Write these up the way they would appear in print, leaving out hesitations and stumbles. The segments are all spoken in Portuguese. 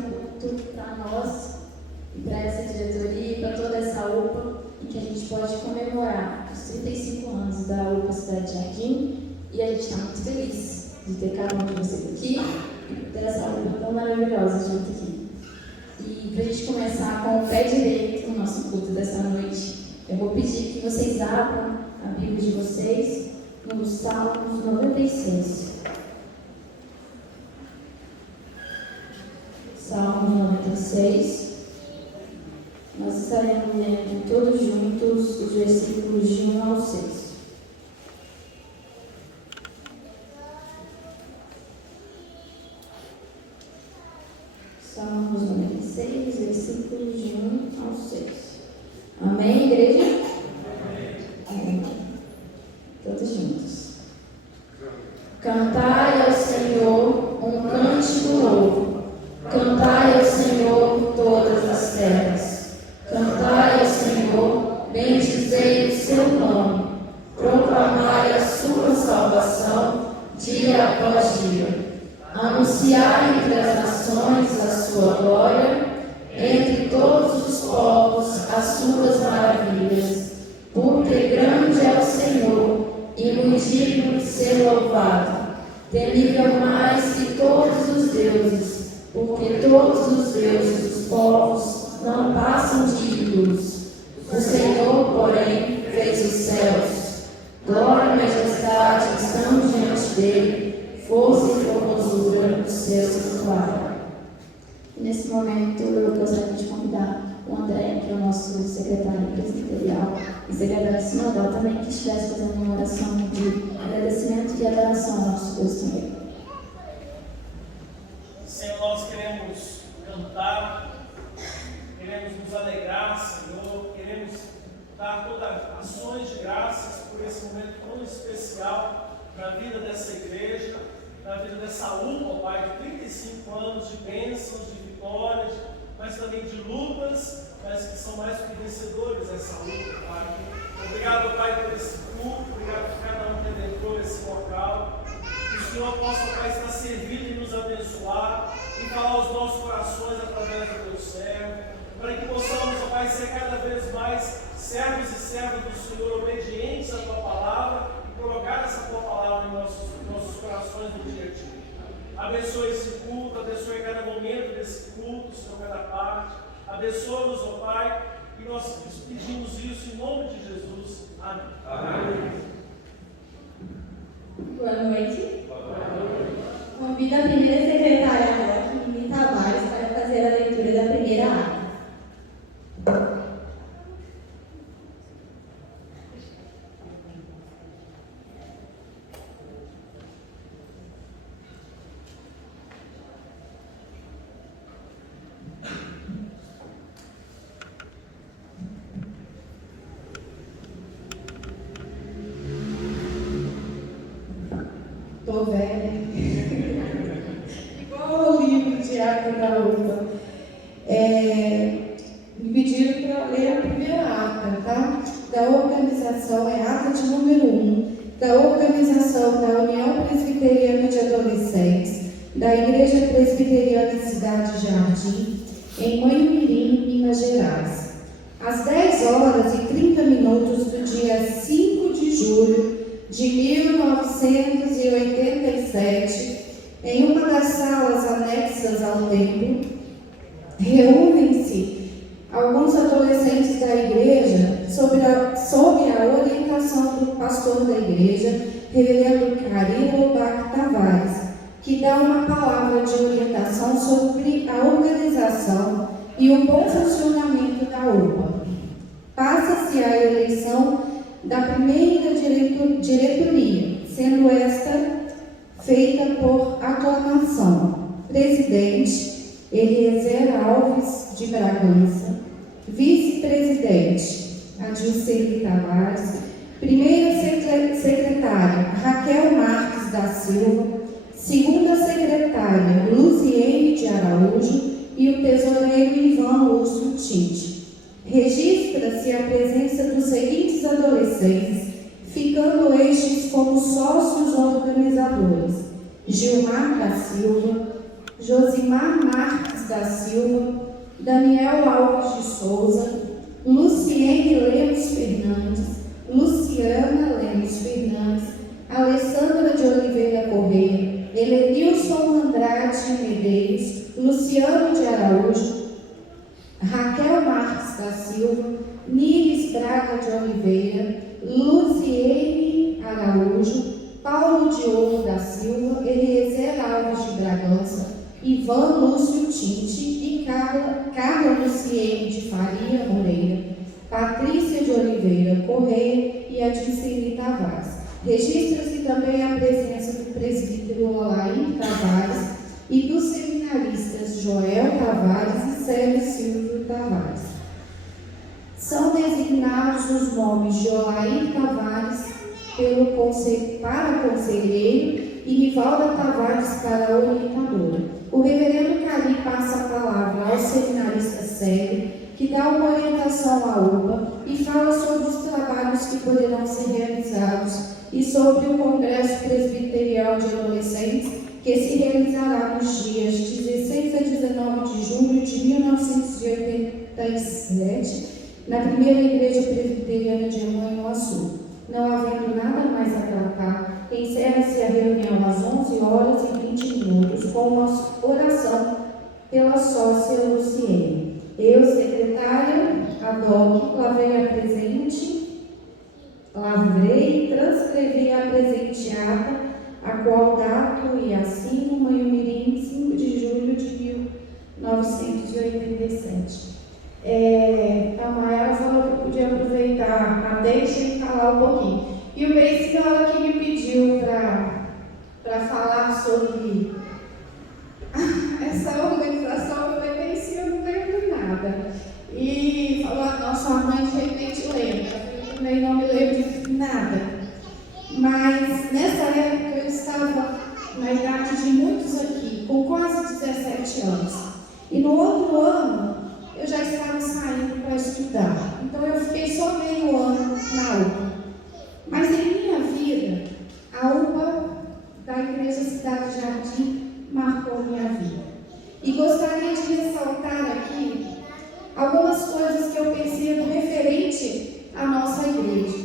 um culto para nós, e para essa diretoria, e para toda essa UPA, em que a gente pode comemorar os 35 anos da UPA Cidade de Jardim, e a gente está muito feliz de ter cada um de vocês aqui, e ter essa UPA tão maravilhosa junto aqui. E para a gente começar com o pé direito o nosso culto dessa noite, eu vou pedir que vocês abram a Bíblia de vocês no Salmos 96. Salmos 96. Nós estaremos lendo todos juntos os versículos de 1 ao 6. Salmos 96, versículos de 1 ao 6. Amém, igreja? Amém. Todos juntos. Cantai ao Senhor um cântico novo. Cantai ao Senhor todas as terras. Cantai ao Senhor, bendizei o seu nome. Proclamai a sua salvação dia após dia. Anunciai entre as nações a sua glória, entre todos os povos as suas maravilhas. Porque grande é o Senhor e muito digno de ser louvado, temível mais que todos os deuses, porque todos os deuses dos povos não passam de ídolos. O Senhor, porém, fez os céus. Glória e majestade estão diante dele, força e formosura do seu santuário. Nesse momento, eu gostaria de convidar o André, que é o nosso secretário presbiterial e secretário sinodal também, que estivesse fazendo uma oração de agradecimento e adoração ao nosso Deus também. Senhor, nós queremos cantar, queremos nos alegrar, Senhor, queremos dar todas ações de graças por esse momento tão especial na vida dessa igreja, na vida dessa UPA, Pai, de 35 anos de bênçãos, de vitórias, mas também de lutas, mas que são mais que vencedores dessa luta, Pai. Obrigado, Pai, por esse culto, obrigado por cada um que adentrou esse local. Que o Senhor possa, Pai, estar servindo e nos abençoar e falar aos nossos corações através do teu servo, para que possamos, Pai, ser cada vez mais servos e servas do Senhor, obedientes à tua palavra e colocar essa tua palavra em nossos corações no dia a dia. Abençoe esse culto, abençoe cada momento desse culto, Senhor, cada parte. Abençoa-nos, ó Pai, e nós pedimos isso em nome de Jesus. Amém. Amém. Boa noite. Convido a primeira secretária, Lili Tavares, para fazer a leitura da primeira ata. Tô velha. Igual o livro de ata da UPA. Me pediram para ler a primeira ata, tá? Da organização, é a ata de número 1, da organização da União Presbiteriana de Adolescentes, da Igreja Presbiteriana Cidade Jardim, em Manhumirim, Minas Gerais. Às 10h30 do dia 5 de julho de 1987, em uma das salas anexas ao templo, reúnem-se alguns adolescentes da igreja sob a orientação do pastor da igreja, reverendo Carilo Bach Tavares, que dá uma palavra de orientação sobre a organização e o bom funcionamento da UPA. Passa-se a eleição da primeira diretoria, sendo esta feita por aclamação. Presidente, Eliezer Alves de Bragança. Vice-presidente, Adilceli Tavares. Primeira secretária, Raquel Marques da Silva. Segunda secretária, Luziene de Araújo. E o tesoureiro Ivan Lúcio Tite. Registra-se a presença dos seguintes adolescentes, ficando estes como sócios organizadores: Gilmar da Silva, Josimar Marques da Silva, Daniel Alves de Souza, Luciene Lemos Fernandes, Luciana Lemos Fernandes, Alessandra de Oliveira Correia, Helenilson Andrade Medeiros, Luciano de Araújo, Raquel Marques da Silva, Nives Braga de Oliveira, Luziene Araújo, Paulo Diogo da Silva, Eliezer Alves de Bragança, Ivan Lúcio Tinte e Carla Luciene de Faria Moreira, Patrícia de Oliveira Correia e Adicene Tavares. Registra-se também a presença do presbítero Olair Tavares e dos seminaristas Joel Tavares e Célio Silvio Tavares. São designados os nomes de Olair Tavares para conselheiro e Nivalda Tavares para orientadora. O reverendo Cari passa a palavra ao seminarista Célio, que dá uma orientação à UPA e fala sobre os trabalhos que poderão ser realizados e sobre o Congresso Presbiterial de Adolescentes, que se realizará nos dias 16 a 19 de julho de 1987, na primeira Igreja Presbiteriana de Manhuaçu. Não havendo nada mais a tratar, encerra-se a reunião às 11h20, com uma oração pela sócia Luciene. Eu, secretária, lavrei e transcrevi a presente ata, a qual dato e assino Manhumirim, 5 de julho de 1987. A Mayara falou que eu podia aproveitar a deixa e falar um pouquinho. E o Beicinho, ela que me pediu para falar sobre essa organização. Eu falei, Beicinho, eu não lembro nada. E falou, não, sua mãe de repente lembra. Eu também não me lembro de nada. Mas nessa época eu estava na idade de muitos aqui, com quase 17 anos. E no outro ano, eu já estava saindo para estudar. Então eu fiquei só meio ano na UPA. Mas em minha vida, a UPA da Igreja Cidade Jardim marcou minha vida. E gostaria de ressaltar aqui algumas coisas que eu percebo referente à nossa igreja.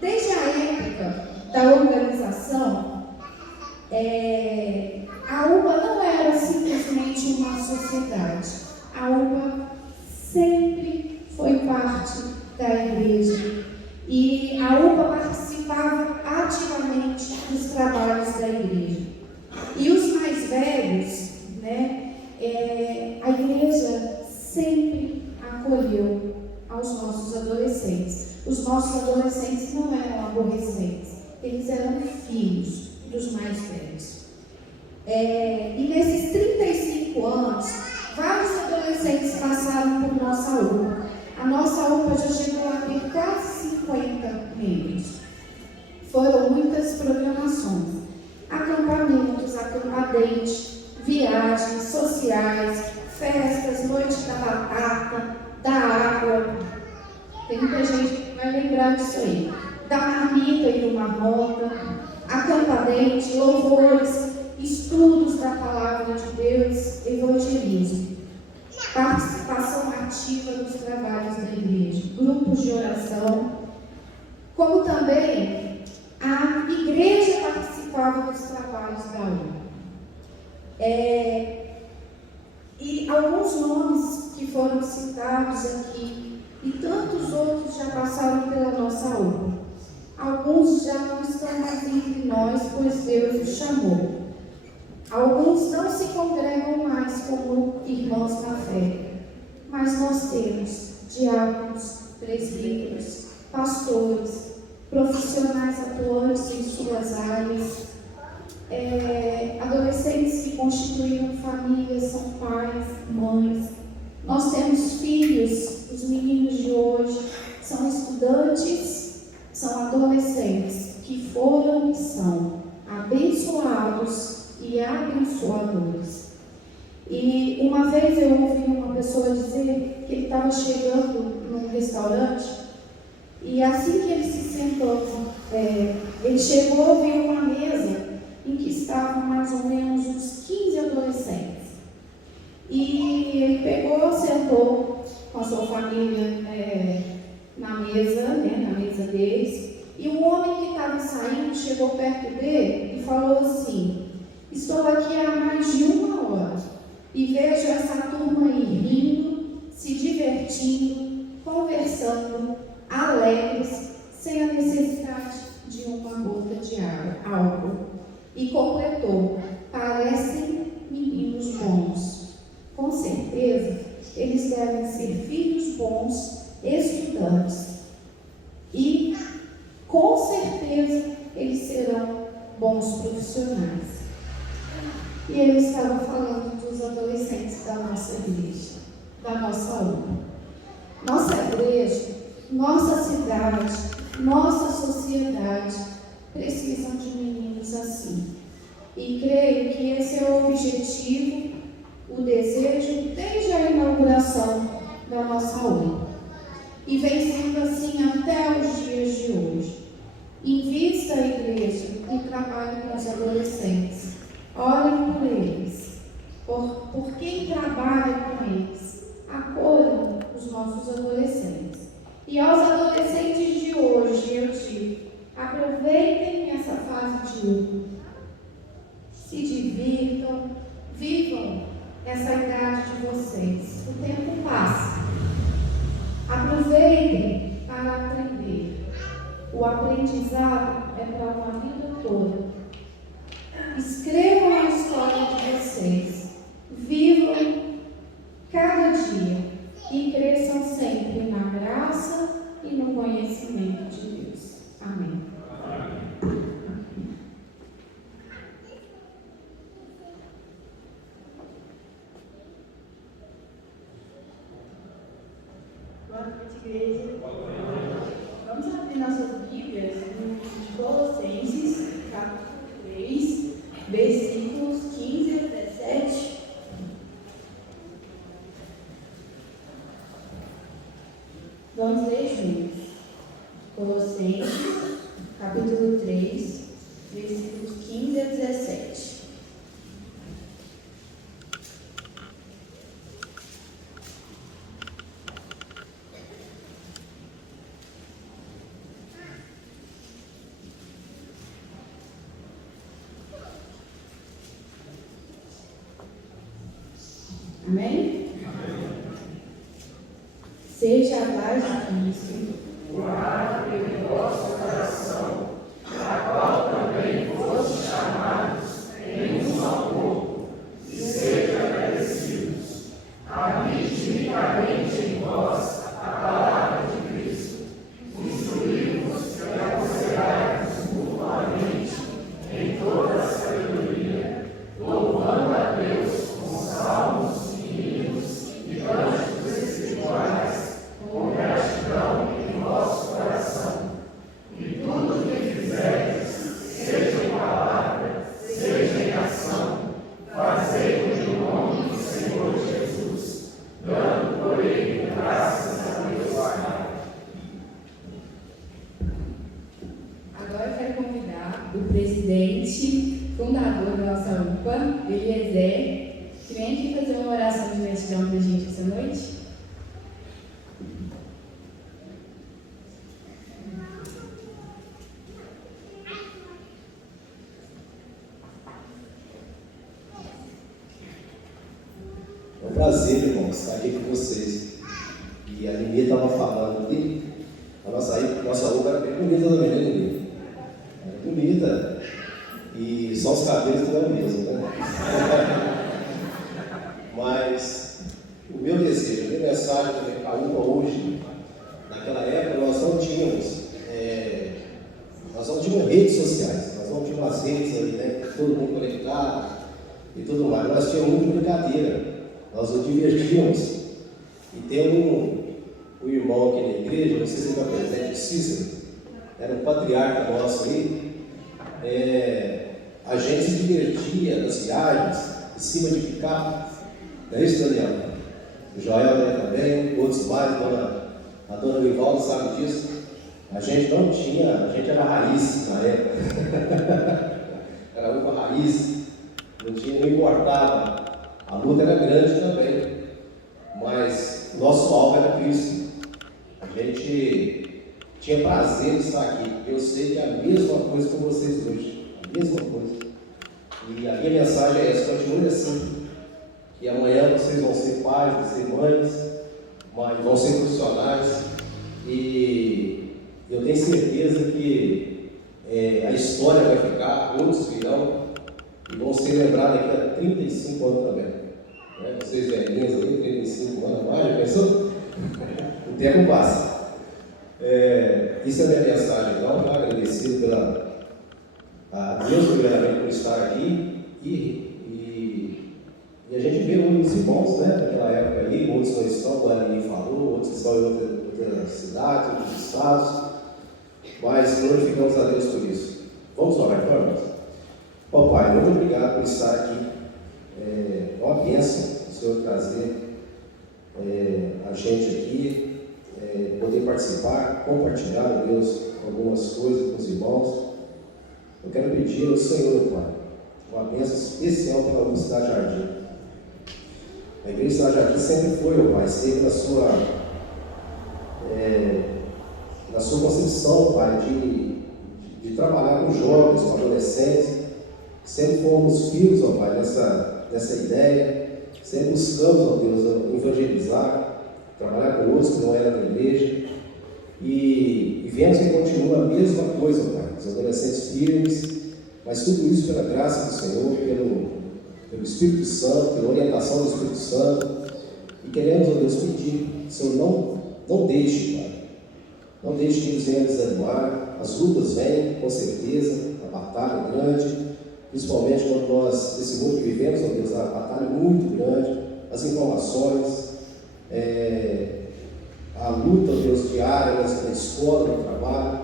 Desde a época da organização, a UPA não era simplesmente uma sociedade. A UPA sempre foi parte da igreja e a UPA participava ativamente dos trabalhos da igreja. E os mais velhos, a igreja sempre acolheu aos nossos adolescentes. Os nossos adolescentes não eram aborrecentes, eles eram filhos dos mais velhos. E nesses 35 anos, vários adolescentes passaram por nossa UPA. A nossa UPA já chegou a ter quase 50 membros. Foram muitas programações, acampamentos, acampadente, viagens sociais, festas, noite da batata, da água. Tem muita gente que vai lembrar disso aí. Da marmita e do marmota, acampadente, louvores, estudos da palavra de Deus, evangelismo, participação ativa nos trabalhos da igreja, grupos de oração, como também a igreja participava dos trabalhos da UPA. E alguns nomes que foram citados aqui, e tantos outros já passaram pela nossa UPA. Alguns já não estão mais entre nós, pois Deus os chamou. Alguns não se congregam mais como irmãos na fé, mas nós temos diáconos, presbíteros, pastores, profissionais atuantes em suas áreas, adolescentes que constituíram famílias, são pais, mães. Nós temos filhos, os meninos de hoje são estudantes, são adolescentes que foram e são abençoados e abençoadores. E uma vez eu ouvi uma pessoa dizer que ele estava chegando num restaurante e assim que ele se sentou, ele chegou e viu uma mesa em que estavam mais ou menos uns 15 adolescentes. E ele pegou, sentou com a sua família na mesa deles. E o homem que estava saindo chegou perto dele e falou assim: estou aqui há mais de 1 hora e vejo essa turma aí rindo, se divertindo, conversando, alegres, sem a necessidade de uma gota de álcool. E completou: parecem meninos bons. Com certeza, eles devem ser filhos bons, estudantes. E, com certeza, eles serão bons profissionais. E ele estava falando dos adolescentes da nossa igreja, da nossa UPA. Nossa igreja, nossa cidade, nossa sociedade precisam de meninos assim. E creio que esse é o objetivo, o desejo, desde a inauguração da nossa UPA. E vem sendo assim até os dias de hoje. Invista a igreja e trabalhe com os adolescentes. Orem por eles. Por quem trabalha com eles. Acolham os nossos adolescentes. E aos adolescentes de hoje, eu digo: aproveitem essa fase de UPA. Se divirtam, vivam essa idade de vocês. O tempo passa. Aproveitem para aprender. O aprendizado é para uma vida toda. Escrevam a história de vocês. Vivam cada dia e cresçam sempre na graça e no conhecimento de Deus. Amém. Boa noite, igreja. Vamos abrir nossas Bíblias no livro de Colossenses, capítulo 3, versículos 15 a 17. Vamos ler juntos. Colossenses, capítulo 3, versículos 15 a 17. Amém? Seja a paz de Cristo guarda em vosso coração, a qual também fostes chamados em um só corpo, e sejam agradecidos. Habite ricamente em vós a palavra de Cristo. Instruí-vos e aconselhai-vos mutuamente em toda a sabedoria, louvando a Deus com salmos, hinos e cânticos espirituais, com gratidão em vosso coração. E tudo o que fizerdes, seja em palavra, seja em ação, fazei-o em nome do Senhor Jesus, dando por ele graças a Deus Pai. Agora eu quero convidar o presidente, fundador da nossa UPA, Eliezer, que vem aqui fazer uma oração de gratidão para a gente essa noite. É um prazer, irmãos, estar aqui com vocês. E a Lili estava falando ali, a nossa UPA era bem bonita também, né, Lili? Era bonita. E só os cabelos não é mesmo, né? Mas o meu desejo, a minha mensagem também para a UPA hoje, naquela época nós não tínhamos redes sociais, nós não tínhamos as redes ali, né? Todo mundo conectado e tudo mais. Nós tínhamos muita brincadeira, nós nos divertíamos. E tem um irmão aqui na igreja, não sei se ele está presente, o Cícero, era um patriarca nosso aí. A gente se divertia nas viagens, em cima de picape. Não é isso, Daniel? O Joel, né, também, outros mais, a dona Livaldo sabe disso. A gente não tinha, a gente era raiz na época. Era UPA raiz, não importava A luta era grande também, mas nosso alvo era Cristo. A gente tinha prazer de estar aqui. Eu sei que é a mesma coisa com vocês hoje, a mesma coisa. E a minha mensagem é essa: continue assim, que amanhã vocês vão ser pais, vão ser mães, vão ser profissionais, e eu tenho certeza que a história vai ficar, outros virão, e vão ser lembrados daqui a 35 anos também. Vocês velhinhos aí, 35 anos mais, já pensou? O tempo passa. Isso é a minha mensagem, então. Agradecido a Deus, primeiramente, por estar aqui, e a gente vê muitos irmãos, né, daquela época aí, outros não estão, como a Aline falou, outros estão em outras cidades, outros estados, mas glorificamos a Deus por isso. Vamos orar, irmãos? Ó Pai, muito obrigado por estar aqui. É uma bênção o Senhor trazer a gente aqui, poder participar, compartilhar, Deus, algumas coisas com os irmãos. Eu quero pedir ao Senhor, Pai, uma bênção especial pela Universidade Jardim. A Igreja da Jardim sempre foi, ó Pai, esteve na sua concepção, Pai, de trabalhar com jovens, com adolescentes. Sempre fomos filhos, ó Pai, dessa ideia. Sempre buscamos, ó Deus, evangelizar, trabalhar com outros que não eram da igreja. E vemos que continua a mesma coisa, ó Pai, os adolescentes firmes, mas tudo isso pela graça do Senhor, pelo Espírito Santo, pela orientação do Espírito Santo. E queremos, ó Deus, pedir, Senhor, não deixe, Pai, não deixe que eles venham desanimar. As lutas vêm, com certeza, a batalha é grande, principalmente quando nós, nesse mundo que vivemos, ó Deus, a batalha é muito grande, as informações, a luta, ó Deus, diária na escola, no trabalho,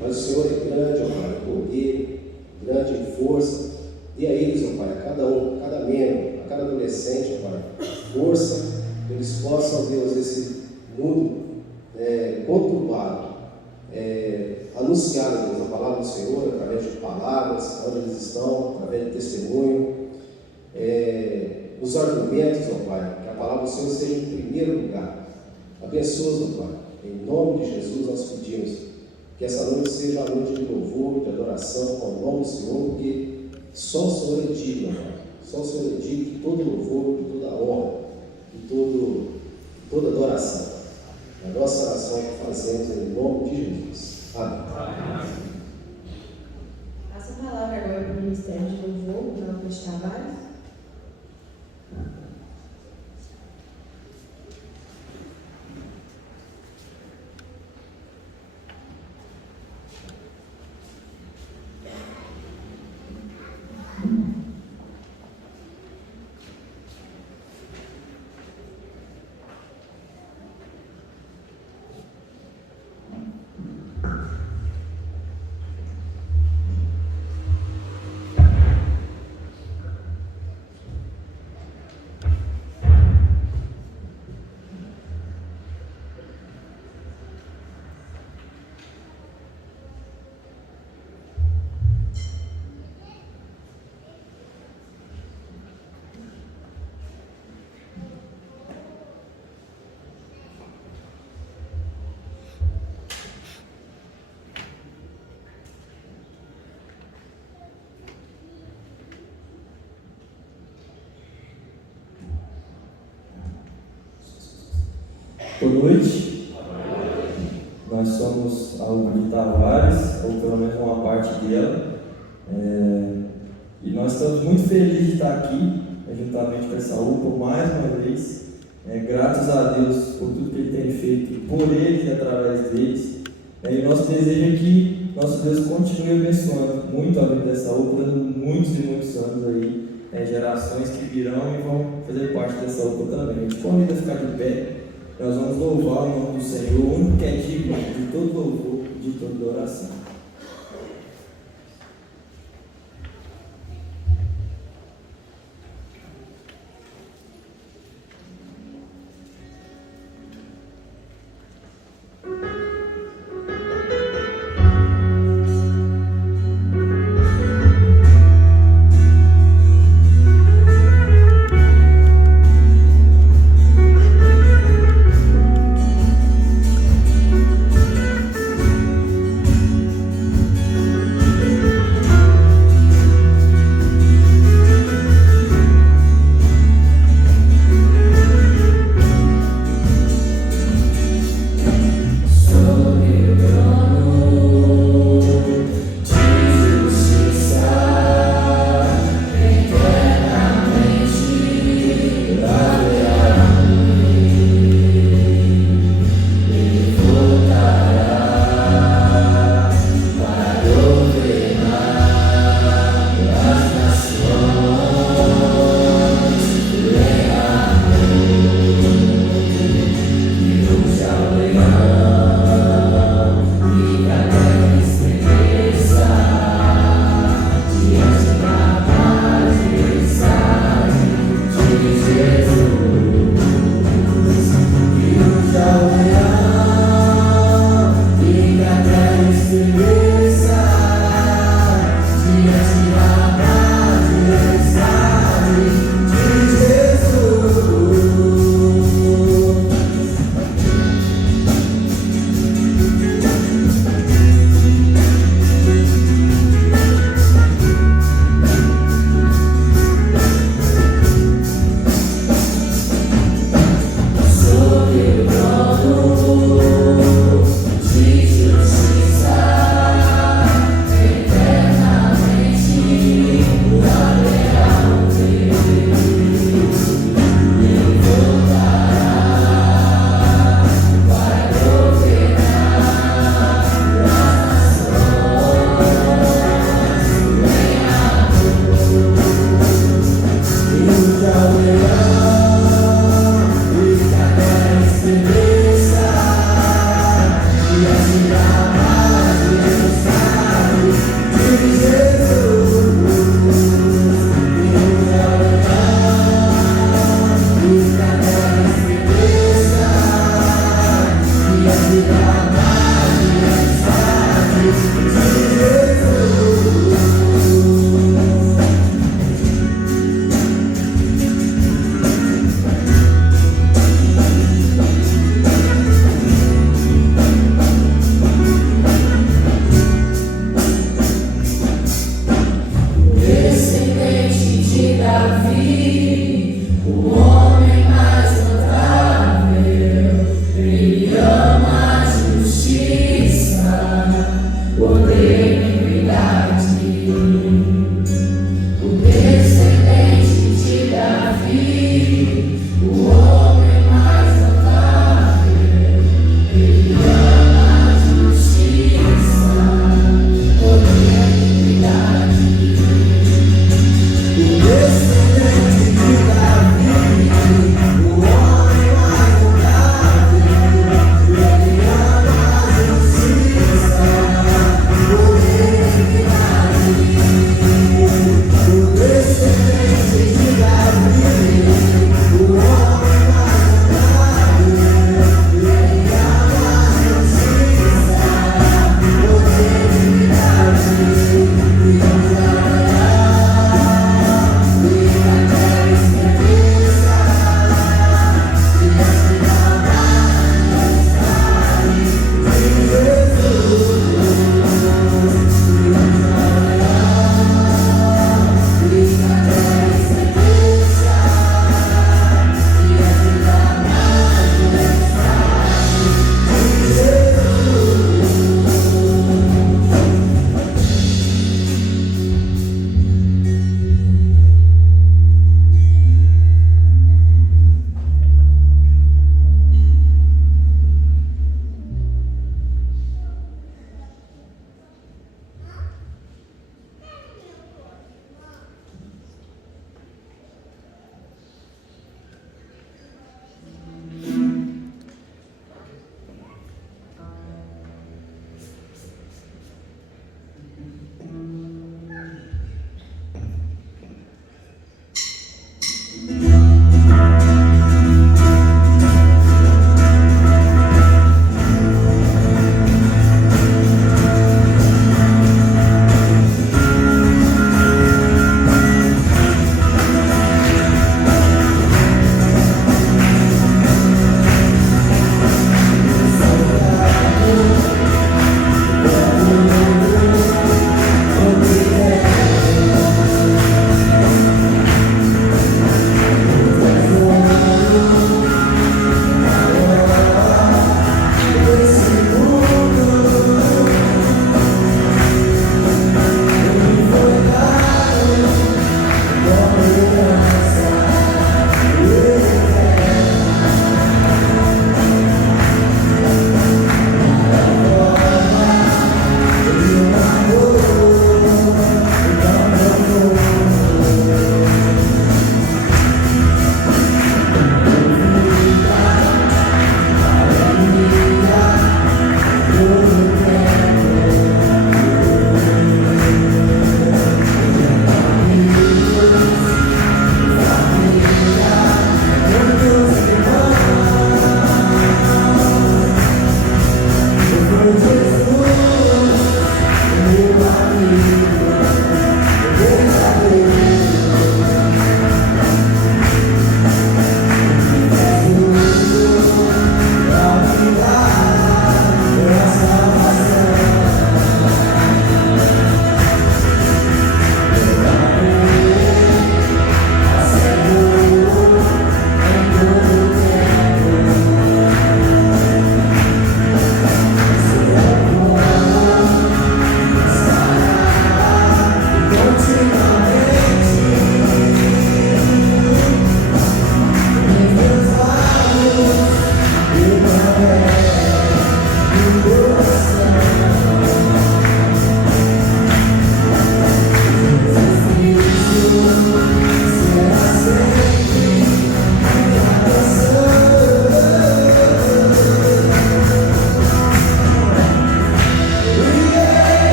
mas o Senhor é grande, ó Pai, em poder, grande em força. Dê a eles, ó Pai, a cada um, a cada membro, a cada adolescente, ó Pai, força, que eles possam, ó Deus, esse mundo conturbado, anunciar, ó Deus, a palavra do Senhor através de palavras, onde eles estão, através de testemunho, os argumentos, ó Pai, que a palavra do Senhor seja em primeiro lugar. Abençoa-os, ó Pai, em nome de Jesus nós pedimos que essa noite seja a noite de louvor, de adoração ao nome do Senhor, porque só o Senhor é digno, ó Pai. Só o Senhor é digno de todo louvor, de toda honra, de toda adoração. A nossa oração que fazemos em nome de Jesus. Amém. Passa a palavra agora para o Ministério de Louvor, do Alto de Tavares. Boa noite. Nós somos a UPA de Tavares, ou pelo menos uma parte dela, e nós estamos muito felizes de estar aqui, juntamente com essa UPA, mais uma vez, gratos a Deus por tudo que Ele tem feito por eles e através deles, e nosso desejo é que nosso Deus continue abençoando muito a vida dessa UPA, dando muitos e muitos anos aí, gerações que virão e vão fazer parte dessa UPA também. A gente convida a ficar de pé. Nós vamos louvar o nome do Senhor, o único que é digno de todo louvor, de toda oração.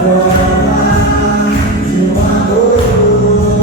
Prova de um amor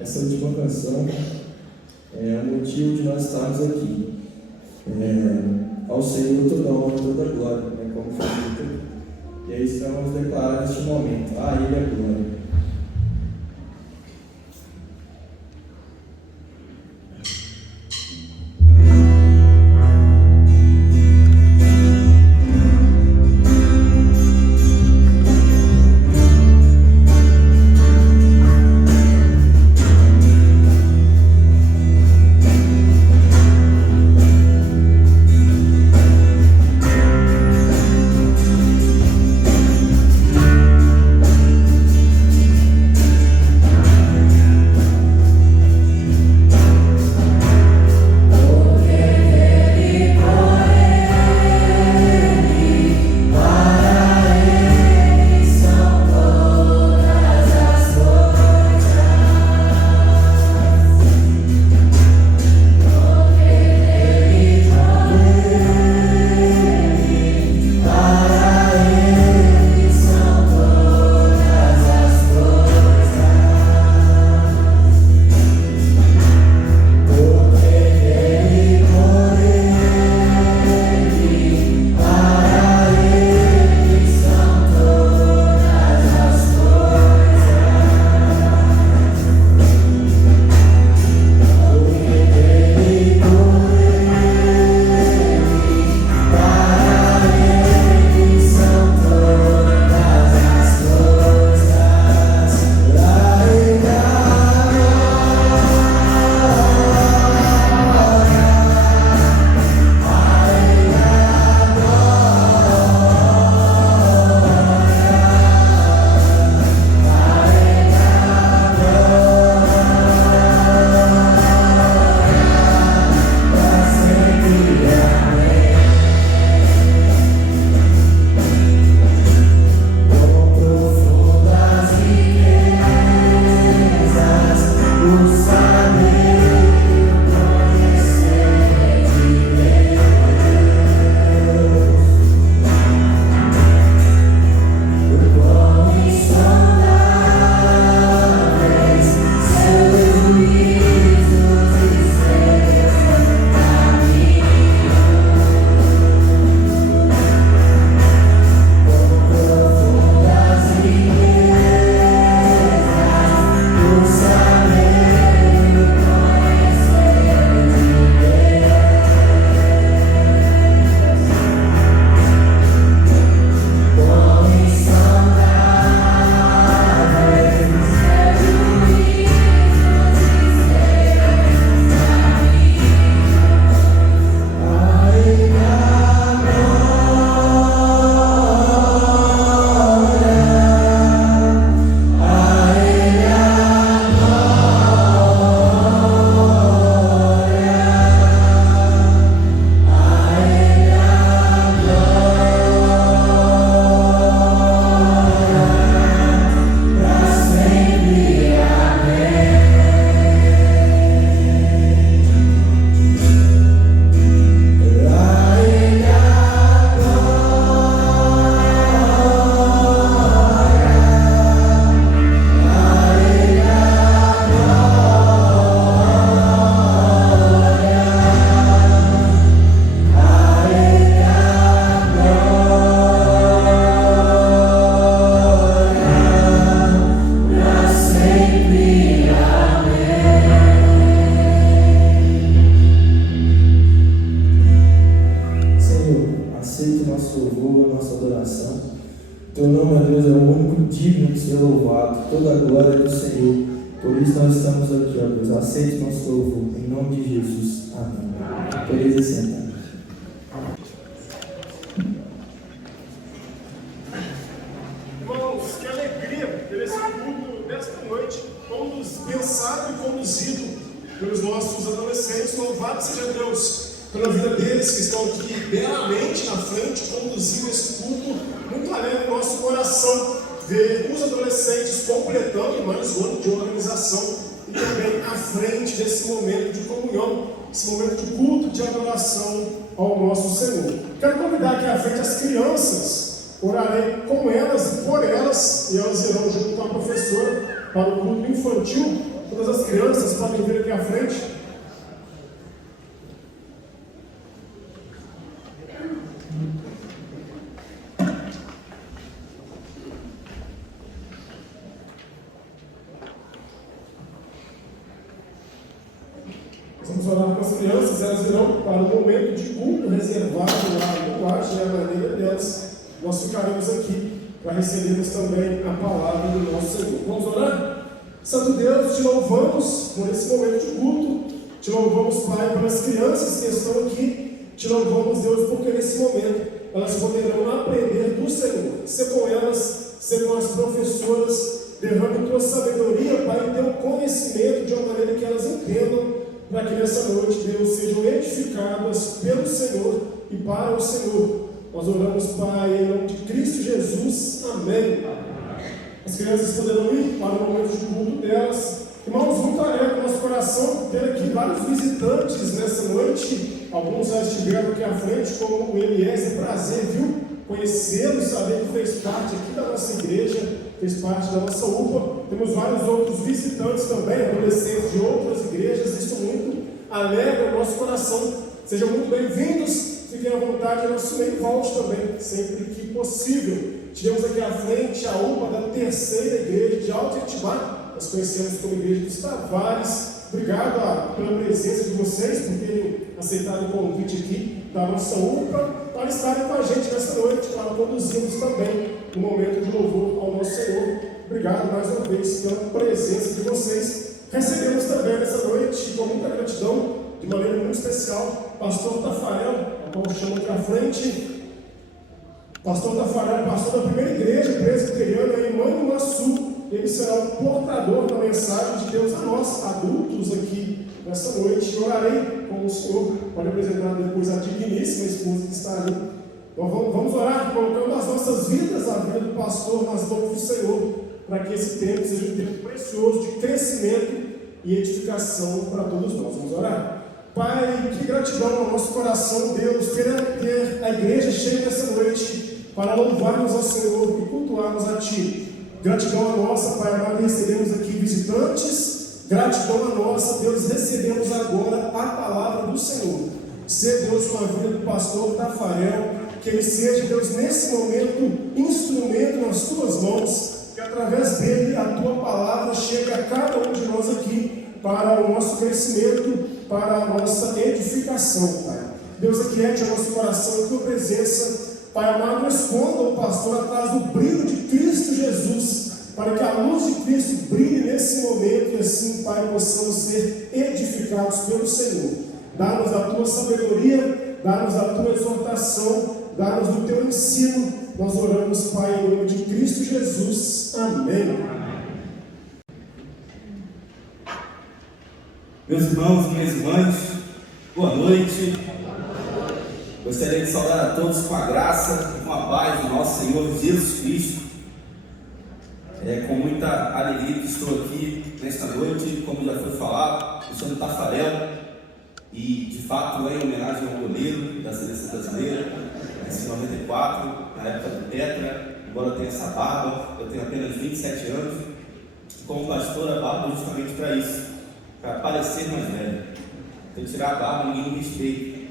Essa última canção é o motivo de nós estarmos aqui. Ao Senhor toda honra, toda glória, né, como foi dito aqui. E aí estamos declarando neste momento: a Ele é glória. nosso louvor, a nossa adoração. Teu nome, ó Deus, é o único digno de ser louvado, toda a glória do Senhor. Por isso nós estamos aqui, ó Deus. Aceite nosso louvor, em nome de Jesus. Amém. Podeis sentar. Irmãos, que alegria ter esse culto desta noite, pensado e conduzido pelos nossos adolescentes. Louvado seja Deus pela vida deles que estão aqui belamente na frente, conduzindo esse culto. Muito alegre no nosso coração ver os adolescentes completando mais um ano de organização e também à frente desse momento de comunhão, esse momento de culto, de adoração ao nosso Senhor. Quero convidar aqui à frente as crianças. Orarei com elas e por elas, e elas irão junto com a professora para o culto infantil. Todas as crianças podem vir aqui à frente. Vamos orar com as crianças, elas irão para o momento de culto reservado lá no quarto, e a maneira delas. Nós ficaremos aqui para recebermos também a palavra do nosso Senhor. Vamos orar? Santo Deus, te louvamos por esse momento de culto. Te louvamos, Pai, pelas crianças que estão aqui. Te louvamos, Deus, porque nesse momento elas poderão aprender do Senhor. Ser com elas, ser com as professoras. Derrame tua sabedoria, Pai, e teu conhecimento de uma maneira que elas entendam, para que nessa noite, Deus, sejam edificadas pelo Senhor e para o Senhor. Nós oramos, Pai, em nome de Cristo Jesus. Amém. As crianças poderão ir para o momento de culto delas. Irmãos, muito alegre no nosso coração ter aqui vários visitantes nessa noite. Alguns já estiveram aqui à frente, como o Eliezer. Prazer, viu? Conhecê-lo, saber que fez parte aqui da nossa igreja, fez parte da nossa UPA. Temos vários outros visitantes também, adolescentes de outras igrejas. Isso muito alegra o nosso coração. Sejam muito bem-vindos. Fiquem à vontade, nosso meio volte também, sempre que possível. Tivemos aqui à frente a UPA da terceira igreja de Alto Itibá. Nós conhecemos como Igreja dos Tavares. Obrigado pela presença de vocês, por terem aceitado o convite aqui da nossa UPA, para estarem com a gente nessa noite, para conduzirmos também no momento de louvor ao nosso Senhor. Obrigado mais uma vez pela presença de vocês. Recebemos também nessa noite, com muita gratidão, de maneira muito especial, Pastor Tafarel, a qual chamo aqui à frente. Pastor Tafarel, pastor da primeira igreja presbiteriana em Manhuaçu. Ele será o portador da mensagem de Deus a nós, adultos, aqui nessa noite. Orarei com o Senhor, pode apresentar depois a digníssima esposa que está ali. Então vamos orar, colocando as nossas vidas, a vida do pastor nas mãos do Senhor, para que esse tempo seja um tempo precioso de crescimento e edificação para todos nós. Vamos orar? Pai, que gratidão no nosso coração, Deus, ter a igreja cheia nessa noite para louvarmos ao Senhor e cultuarmos a Ti. Gratidão a nossa, Pai amado, recebemos aqui visitantes. Gratidão a nossa, Deus, recebemos agora a palavra do Senhor. Ser, Deus, com a vida do pastor Tafarel, que ele seja, Deus, nesse momento, instrumento nas Tuas mãos, que através dele a Tua palavra chegue a cada um de nós aqui, para o nosso crescimento, para a nossa edificação, Pai. Deus, aquiete o nosso coração em Tua presença. Pai amado, esconda o pastor atrás do brilho de Cristo Jesus, para que a luz de Cristo brilhe nesse momento e assim, Pai, possamos ser edificados pelo Senhor. Dá-nos a Tua sabedoria, dá-nos a Tua exortação, dá-nos o Teu ensino. Nós oramos, Pai, em nome de Cristo Jesus. Amém. Meus irmãos e minhas irmãs, boa noite. Gostaria de saudar a todos com a graça e com a paz do nosso Senhor Jesus Cristo. É com muita alegria que estou aqui nesta noite, como já foi falado, eu chamo Tafarel e de fato é em homenagem ao goleiro da seleção brasileira, em 94, na época do Tetra. Embora eu tenha essa barba, eu tenho apenas 27 anos e como pastor a barba é justamente para isso, para parecer mais velho. Se eu tirar a barba, ninguém me respeita.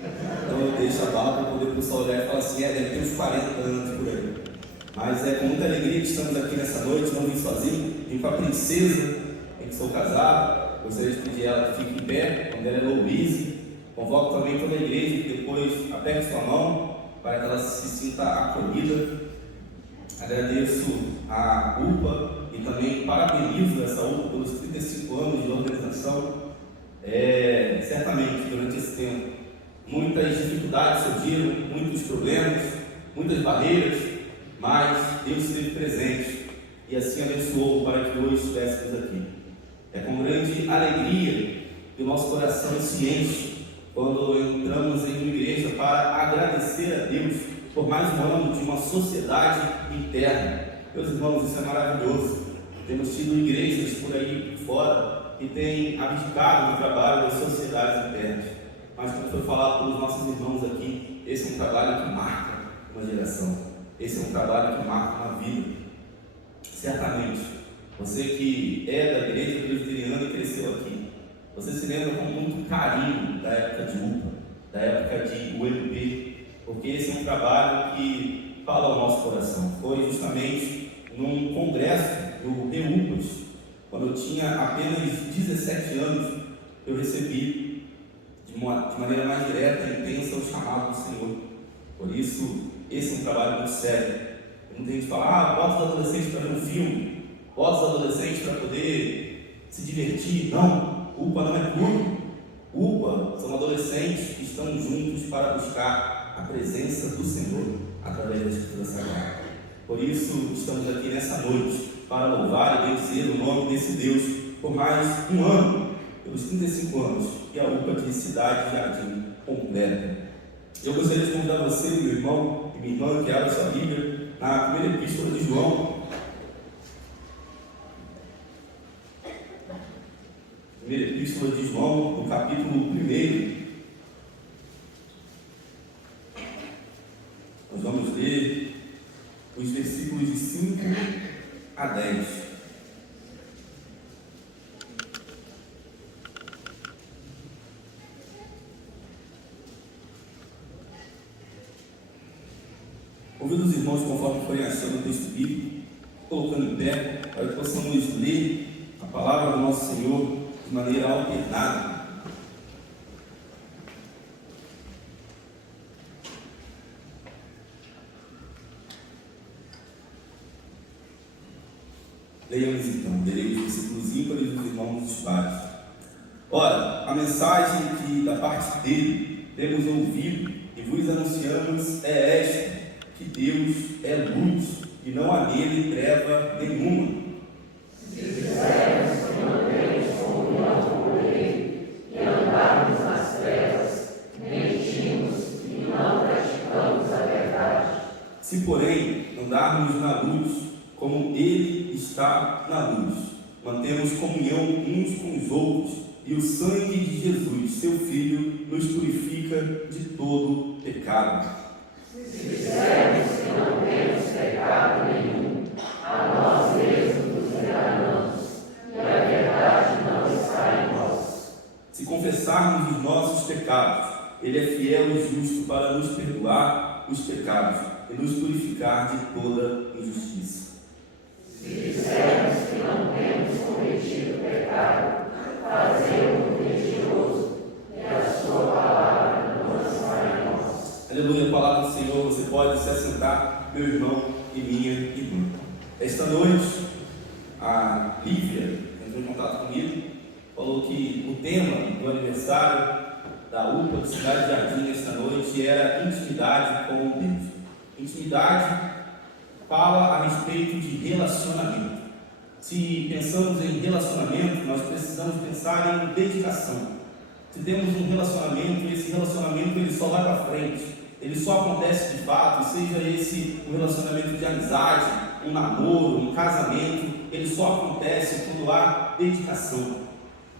Então eu deixo a barba para poder o pessoal olhar e falar assim, deve ter uns 40 anos por aí. Mas é com muita alegria que estamos aqui nessa noite, não vim sozinho, vim com a princesa, em que sou casado. Gostaria de pedir ela que fique em pé, quando ela é Louise. Convoco também toda a igreja que depois aperte sua mão para que ela se sinta acolhida. Agradeço a UPA e também parabenizo essa UPA pelos 35 anos de organização. Certamente, durante esse tempo, muitas dificuldades surgiram, muitos problemas, muitas barreiras, mas Deus esteve presente e assim abençoou para que hoje estivéssemos aqui. É com grande alegria que o nosso coração se enche quando entramos em uma igreja para agradecer a Deus por mais um ano de uma sociedade interna. Meus irmãos, isso é maravilhoso. Temos tido igrejas por aí fora que têm abdicado do trabalho das sociedades internas. Mas, como foi falado pelos nossos irmãos aqui, esse é um trabalho que marca uma geração. Esse é um trabalho que marca uma vida. Certamente, você que é da igreja presbiteriana e cresceu aqui, você se lembra com muito carinho da época de UPA, da época de UMP, porque esse é um trabalho que fala ao nosso coração. Foi justamente num congresso do REUPAS, quando eu tinha apenas 17 anos, eu recebi de maneira mais direta e intensa o chamado do Senhor. Por isso, esse é um trabalho muito sério. Muita gente fala, bota os adolescentes para ver um filme, bota os adolescentes para poder se divertir. Não, UPA não é clube. UPA são adolescentes que estão juntos para buscar a presença do Senhor através da Escritura Sagrada. Por isso, estamos aqui nessa noite para louvar e bendizer o nome desse Deus por mais um ano, pelos 35 anos, e a UPA de Cidade Jardim completa. Eu gostaria de convidar você, meu irmão e minha irmã, que abra sua Bíblia na primeira epístola de João. Primeira epístola de João, no capítulo 1. Nós vamos ler os versículos de 5 a 10. Convido os irmãos, conforme forem achando o texto bíblico, colocando em pé, para que possamos ler a palavra do nosso Senhor de maneira alternada. Leiamos então, lerei os versículos ímpares dos irmãos dispares. Ora, a mensagem que da parte dele temos ouvido e vos anunciamos é esta, que Deus é luz e não há nele treva nenhuma. Se dissermos que não temos comunhão com ele e andarmos nas trevas, mentimos e não praticamos a verdade. Se, porém, andarmos na luz, como ele está na luz, mantemos comunhão uns com os outros, e o sangue de Jesus, seu Filho, nos purifica de todo pecado. Se dissermos que não temos pecado nenhum, a nós mesmos nos enganamos, e a verdade não está em nós. Se confessarmos os nossos pecados, ele é fiel e justo para nos perdoar os pecados e nos purificar de toda injustiça. Se dissermos que não temos cometido pecado, fazemos-o mentiroso, e a sua palavra não está em nós. Aleluia, a palavra do Senhor. Você pode se assentar, meu irmão e minha irmã. Esta noite, a Lívia, que entrou em contato comigo, falou que o tema do aniversário da UPA de Cidade Jardim esta noite era intimidade com Deus. Intimidade fala a respeito de relacionamento. Se pensamos em relacionamento, nós precisamos pensar em dedicação. Se temos um relacionamento, esse relacionamento ele só vai para frente, ele só acontece de fato, seja esse um relacionamento de amizade, um namoro, um casamento, ele só acontece quando há dedicação,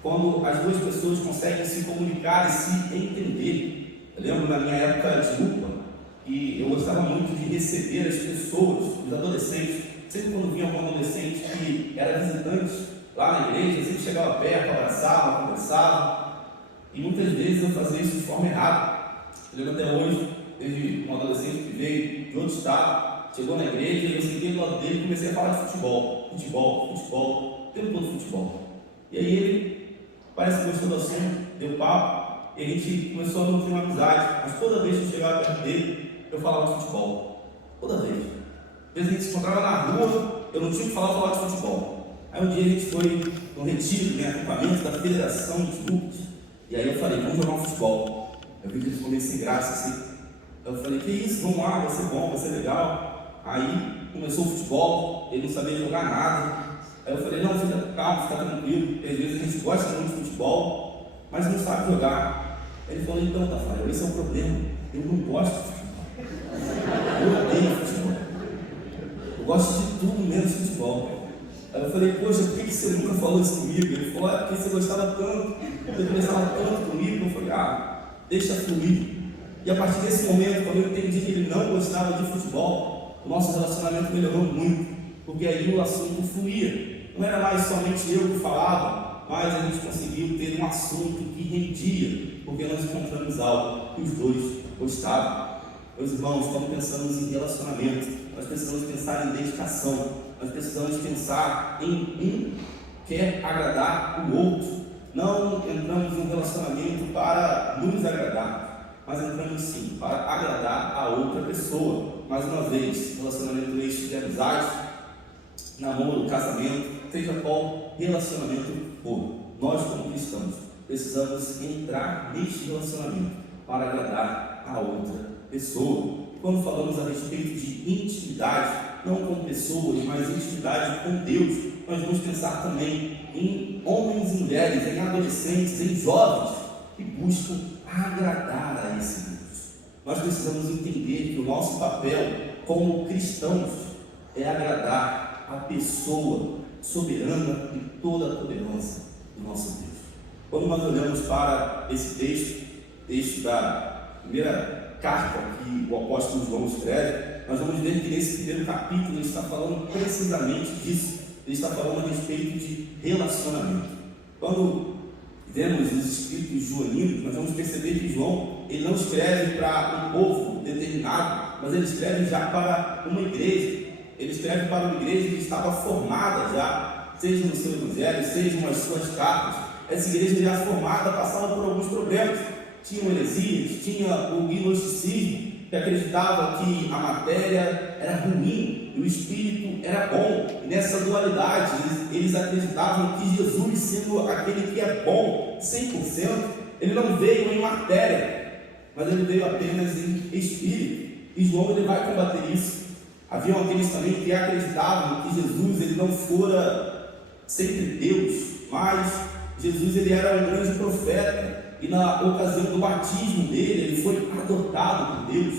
quando as duas pessoas conseguem se comunicar e se entender. Eu lembro na minha época de UPA, e eu gostava muito de receber as pessoas, os adolescentes. Sempre quando vinha algum adolescente que era visitante lá na igreja, eu sempre chegava perto, abraçava, conversava, e muitas vezes eu fazia isso de forma errada. Eu lembro até hoje, teve um adolescente que veio de outro estado, chegou na igreja e eu sentei do lado dele e comecei a falar de futebol, o tempo todo futebol. E aí ele parece que gostou do assunto, deu papo, e a gente começou a nutrir uma amizade, mas toda vez que eu chegava perto dele, eu falava de futebol. Toda vez. Às vezes a gente se encontrava na rua, eu não tinha que falar, eu falava de futebol. Aí um dia a gente foi no retiro, em acampamento da Federação de Clubes. E aí eu falei, vamos jogar um futebol. Eu vi que eles ficou meio sem graça assim. Eu falei, que isso, vamos lá, vai ser bom, vai ser legal. Aí começou o futebol, ele não sabia jogar nada. Aí eu falei, não, fica calmo, fica tranquilo. Às vezes a gente gosta muito de futebol, mas não sabe jogar. Ele falou, então, Tafarel, esse é o problema. Eu não gosto de futebol. Eu odeio futebol. Eu gosto de tudo menos futebol. Aí eu falei, poxa, por que você nunca falou isso comigo? Ele falou, porque você gostava tanto, você conversava tanto comigo. Eu falei, deixa fluir. E a partir desse momento, quando eu entendi que ele não gostava de futebol, o nosso relacionamento melhorou muito, porque aí o assunto fluía. Não era mais somente eu que falava, mas a gente conseguiu ter um assunto que rendia, porque nós encontramos algo que os dois gostavam. Meus irmãos, quando pensamos em relacionamento, nós precisamos pensar em dedicação, nós precisamos pensar em um quer agradar o outro. Não entramos em um relacionamento para nos agradar, mas entramos sim para agradar a outra pessoa. Mais uma vez, relacionamento este de amizade, namoro, casamento, seja qual relacionamento for, nós como cristãos precisamos entrar neste relacionamento para agradar a outra pessoa. Quando falamos a respeito de intimidade, não com pessoas, mas intimidade com Deus, nós vamos pensar também em homens e mulheres, em adolescentes, em jovens que buscam agradar a esse Deus. Nós precisamos entender que o nosso papel como cristãos é agradar a pessoa soberana e toda a poderosa do nosso Deus. Quando nós olhamos para esse texto da primeira carta que o apóstolo João escreve, nós vamos ver que nesse primeiro capítulo ele está falando precisamente disso. Ele está falando a respeito de relacionamento. Quando vemos os escritos joaninos, nós vamos perceber que João ele não escreve para um povo determinado, mas ele escreve já para uma igreja. Ele escreve para uma igreja que estava formada já, seja no seu evangelho, seja nas suas cartas. Essa igreja já formada passava por alguns problemas. Tinha heresias, tinha o gnosticismo, que acreditava que a matéria era ruim e o espírito era bom. E nessa dualidade, eles acreditavam que Jesus, sendo aquele que é bom 100%, ele não veio em matéria, mas ele veio apenas em espírito. E João ele vai combater isso. Havia aqueles também que acreditavam que Jesus ele não fora sempre Deus, mas Jesus ele era um grande profeta. E na ocasião do batismo dele, ele foi adotado por Deus.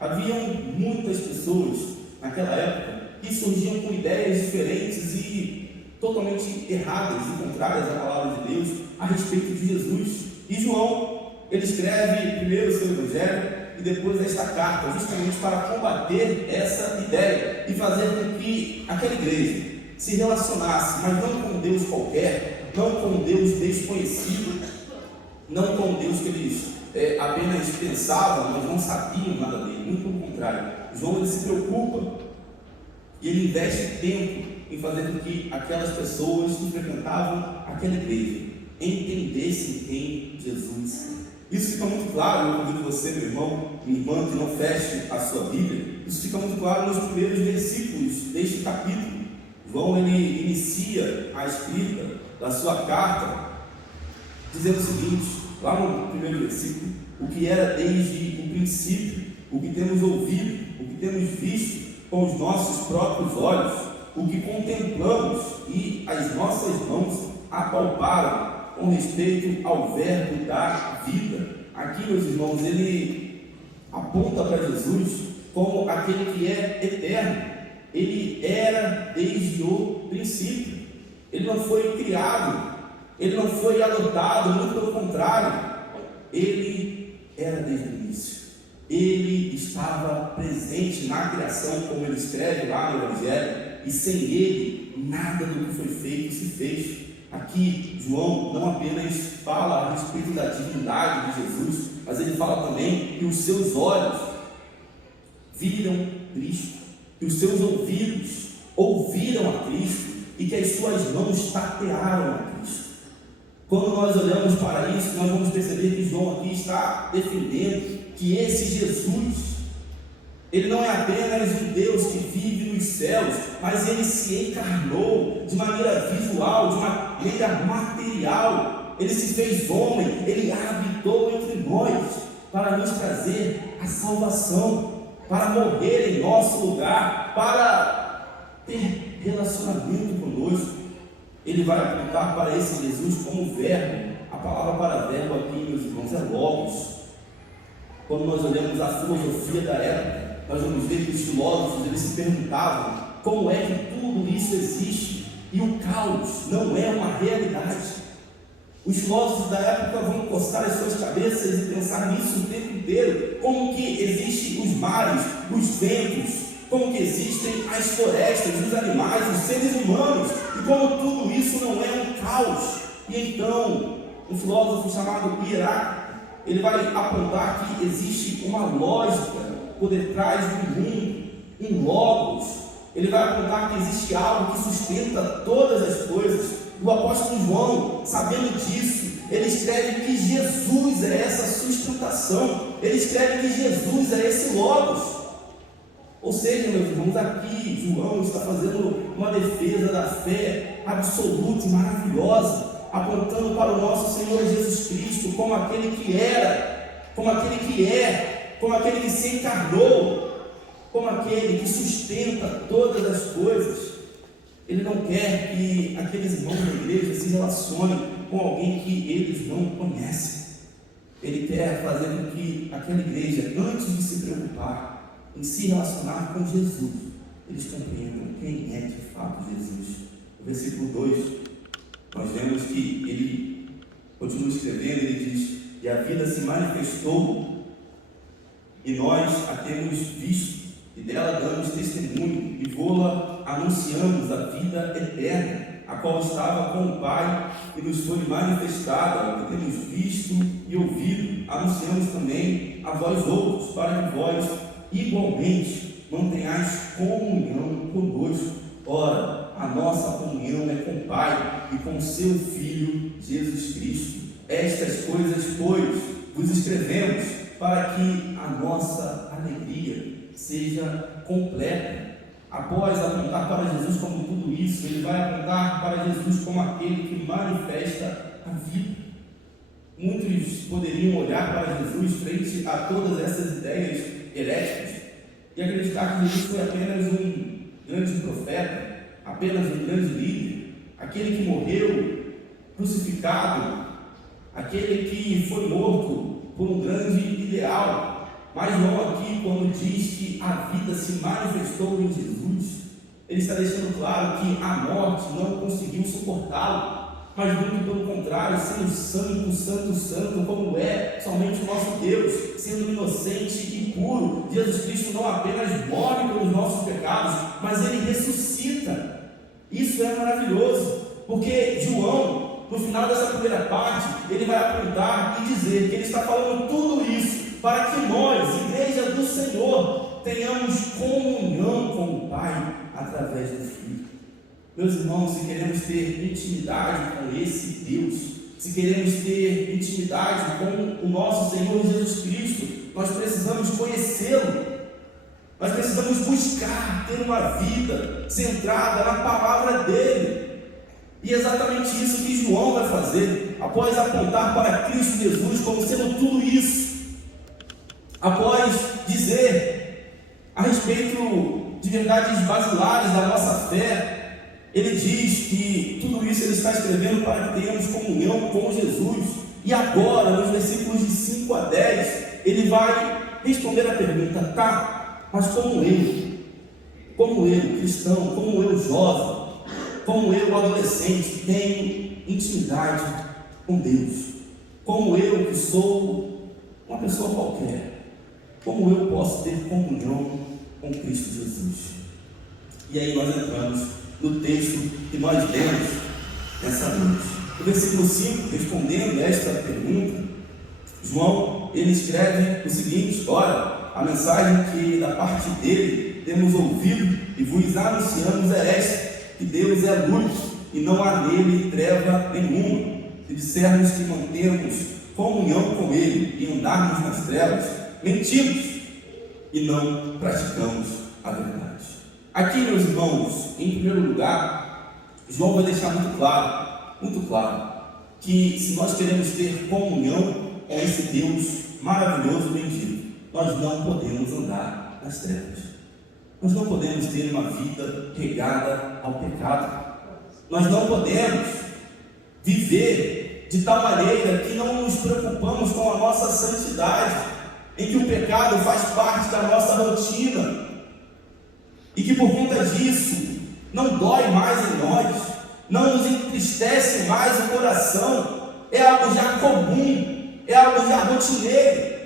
Haviam muitas pessoas naquela época que surgiam com ideias diferentes e totalmente erradas e contrárias à palavra de Deus a respeito de Jesus. E João, ele escreve primeiro o seu evangelho e depois esta carta, justamente para combater essa ideia e fazer com que aquela igreja se relacionasse, mas não com Deus qualquer, não com Deus desconhecido, não com Deus que eles apenas pensavam, mas não sabiam nada dele, muito pelo contrário. João ele se preocupa e ele investe tempo em fazer com que aquelas pessoas que frequentavam aquela igreja entendessem quem Jesus é. Isso fica muito claro, eu convido você, meu irmão, minha irmã, que não feche a sua Bíblia, isso fica muito claro nos primeiros versículos deste capítulo. João ele inicia a escrita da sua carta dizendo o seguinte, lá no primeiro versículo: o que era desde o princípio, o que temos ouvido, o que temos visto com os nossos próprios olhos, o que contemplamos e as nossas mãos apalparam com respeito ao verbo da vida. Aqui, meus irmãos, ele aponta para Jesus como aquele que é eterno. Ele era desde o princípio. Ele não foi criado, ele não foi adotado, muito pelo contrário, ele era desde o início. Ele estava presente na criação, como ele escreve lá no Evangelho, e sem ele, nada do que foi feito se fez. Aqui, João não apenas fala a respeito da divindade de Jesus, mas ele fala também que os seus olhos viram Cristo, que os seus ouvidos ouviram a Cristo e que as suas mãos tatearam a Cristo. Quando nós olhamos para isso, nós vamos perceber que João aqui está defendendo que esse Jesus Ele não é apenas um Deus que vive nos céus, mas Ele se encarnou de maneira visual, de maneira material. Ele se fez homem, Ele habitou entre nós para nos trazer a salvação, para morrer em nosso lugar, para ter relacionamento conosco. Ele vai apontar para esse Jesus como verbo. A palavra para verbo aqui, meus irmãos, é logos. Quando nós olhamos a filosofia da época, nós vamos ver que os filósofos eles se perguntavam como é que tudo isso existe e o caos não é uma realidade. Os filósofos da época vão encostar as suas cabeças e pensar nisso o tempo inteiro, como que existem os mares, os ventos, como que existem as florestas, os animais, os seres humanos, e como tudo isso não é um caos. E então, um filósofo chamado Iraque, ele vai apontar que existe uma lógica por detrás do mundo, um logos. Ele vai apontar que existe algo que sustenta todas as coisas. O apóstolo João, sabendo disso, ele escreve que Jesus é essa sustentação. Ele escreve que Jesus é esse logos. Ou seja, meus irmãos, aqui João está fazendo uma defesa da fé absoluta e maravilhosa, apontando para o nosso Senhor Jesus Cristo como aquele que era, como aquele que é, como aquele que se encarnou, como aquele que sustenta todas as coisas. Ele não quer que aqueles irmãos da igreja se relacionem com alguém que eles não conhecem. Ele quer fazer com que aquela igreja, antes de se preocupar em se relacionar com Jesus, eles compreendam quem é de fato Jesus. No versículo 2, nós vemos que ele continua escrevendo, ele diz: e a vida se manifestou, e nós a temos visto, e dela damos testemunho, e vô-la anunciamos, a vida eterna, a qual estava com o Pai, e nos foi manifestada, o que temos visto e ouvido, anunciamos também a vós outros, para que vós igualmente mantenhais comunhão conosco. Ora, a nossa comunhão é com o Pai e com seu Filho Jesus Cristo. Estas coisas, pois, vos escrevemos para que a nossa alegria seja completa. Após apontar para Jesus como tudo isso, ele vai apontar para Jesus como aquele que manifesta a vida. Muitos poderiam olhar para Jesus frente a todas essas ideias heréticas e acreditar que Jesus foi apenas um grande profeta, apenas um grande líder, aquele que morreu crucificado, aquele que foi morto por um grande ideal. Mas não aqui, quando diz que a vida se manifestou em Jesus, ele está deixando claro que a morte não conseguiu suportá-lo, mas muito pelo contrário, sendo santo, santo, santo, como é somente o nosso Deus, sendo inocente e puro, Jesus Cristo não apenas morre pelos nossos pecados, mas ele ressuscita. Isso é maravilhoso, porque João, no final dessa primeira parte, ele vai apontar e dizer que ele está falando tudo isso para que nós, igreja do Senhor, tenhamos comunhão com o Pai através do Filho. Meus irmãos, se queremos ter intimidade com esse Deus, se queremos ter intimidade com o nosso Senhor Jesus Cristo, nós precisamos conhecê-lo, nós precisamos buscar ter uma vida centrada na palavra dele. E é exatamente isso que João vai fazer, após apontar para Cristo Jesus como sendo tudo isso, após dizer a respeito de verdades basilares da nossa fé. Ele diz que tudo isso ele está escrevendo para que tenhamos comunhão com Jesus. E agora, nos versículos de 5 a 10, ele vai responder a pergunta: tá, mas como eu, cristão, como eu, jovem, como eu, adolescente, tenho intimidade com Deus? Como eu, que sou uma pessoa qualquer, como eu posso ter comunhão com Cristo Jesus? E aí nós entramos no texto que nós lemos nessa noite. No versículo 5, respondendo esta pergunta, João, ele escreve o seguinte: ora, a mensagem que da parte dele temos ouvido e vos anunciamos é esta, que Deus é luz e não há nele treva nenhuma. Se dissermos que mantemos comunhão com ele e andarmos nas trevas, mentimos e não praticamos a verdade. Aqui, meus irmãos, em primeiro lugar, João vai deixar muito claro, que se nós queremos ter comunhão com esse Deus maravilhoso e bendito, nós não podemos andar nas trevas. Nós não podemos ter uma vida regada ao pecado. Nós não podemos viver de tal maneira que não nos preocupamos com a nossa santidade, em que o pecado faz parte da nossa rotina, e que por conta disso não dói mais em nós, não nos entristece mais o coração, é algo já comum, é algo já rotineiro.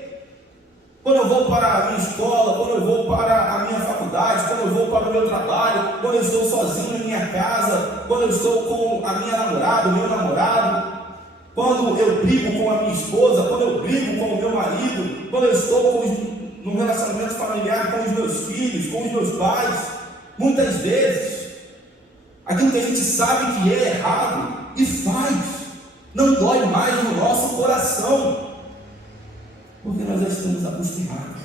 Quando eu vou para a minha escola, quando eu vou para a minha faculdade, quando eu vou para o meu trabalho, quando eu estou sozinho em minha casa, quando eu estou com a minha namorada, o meu namorado, quando eu brigo com a minha esposa, quando eu brigo com o meu marido, quando eu estou num relacionamento familiar com os meus filhos, com os meus pais, muitas vezes, aquilo que a gente sabe que é errado e faz, não dói mais no nosso coração, porque nós já estamos acostumados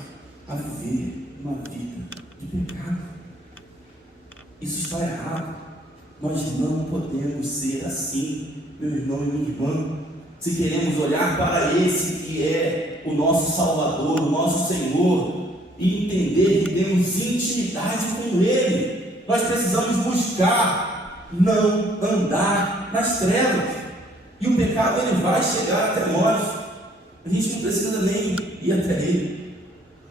a viver uma vida de pecado. Isso está errado. Nós não podemos ser assim, meu irmão e minha irmã. Se queremos olhar para esse que é o nosso Salvador, o nosso Senhor, e entender que temos intimidade com Ele, nós precisamos buscar não andar nas trevas. E o pecado ele vai chegar até nós. A gente não precisa nem ir até ele.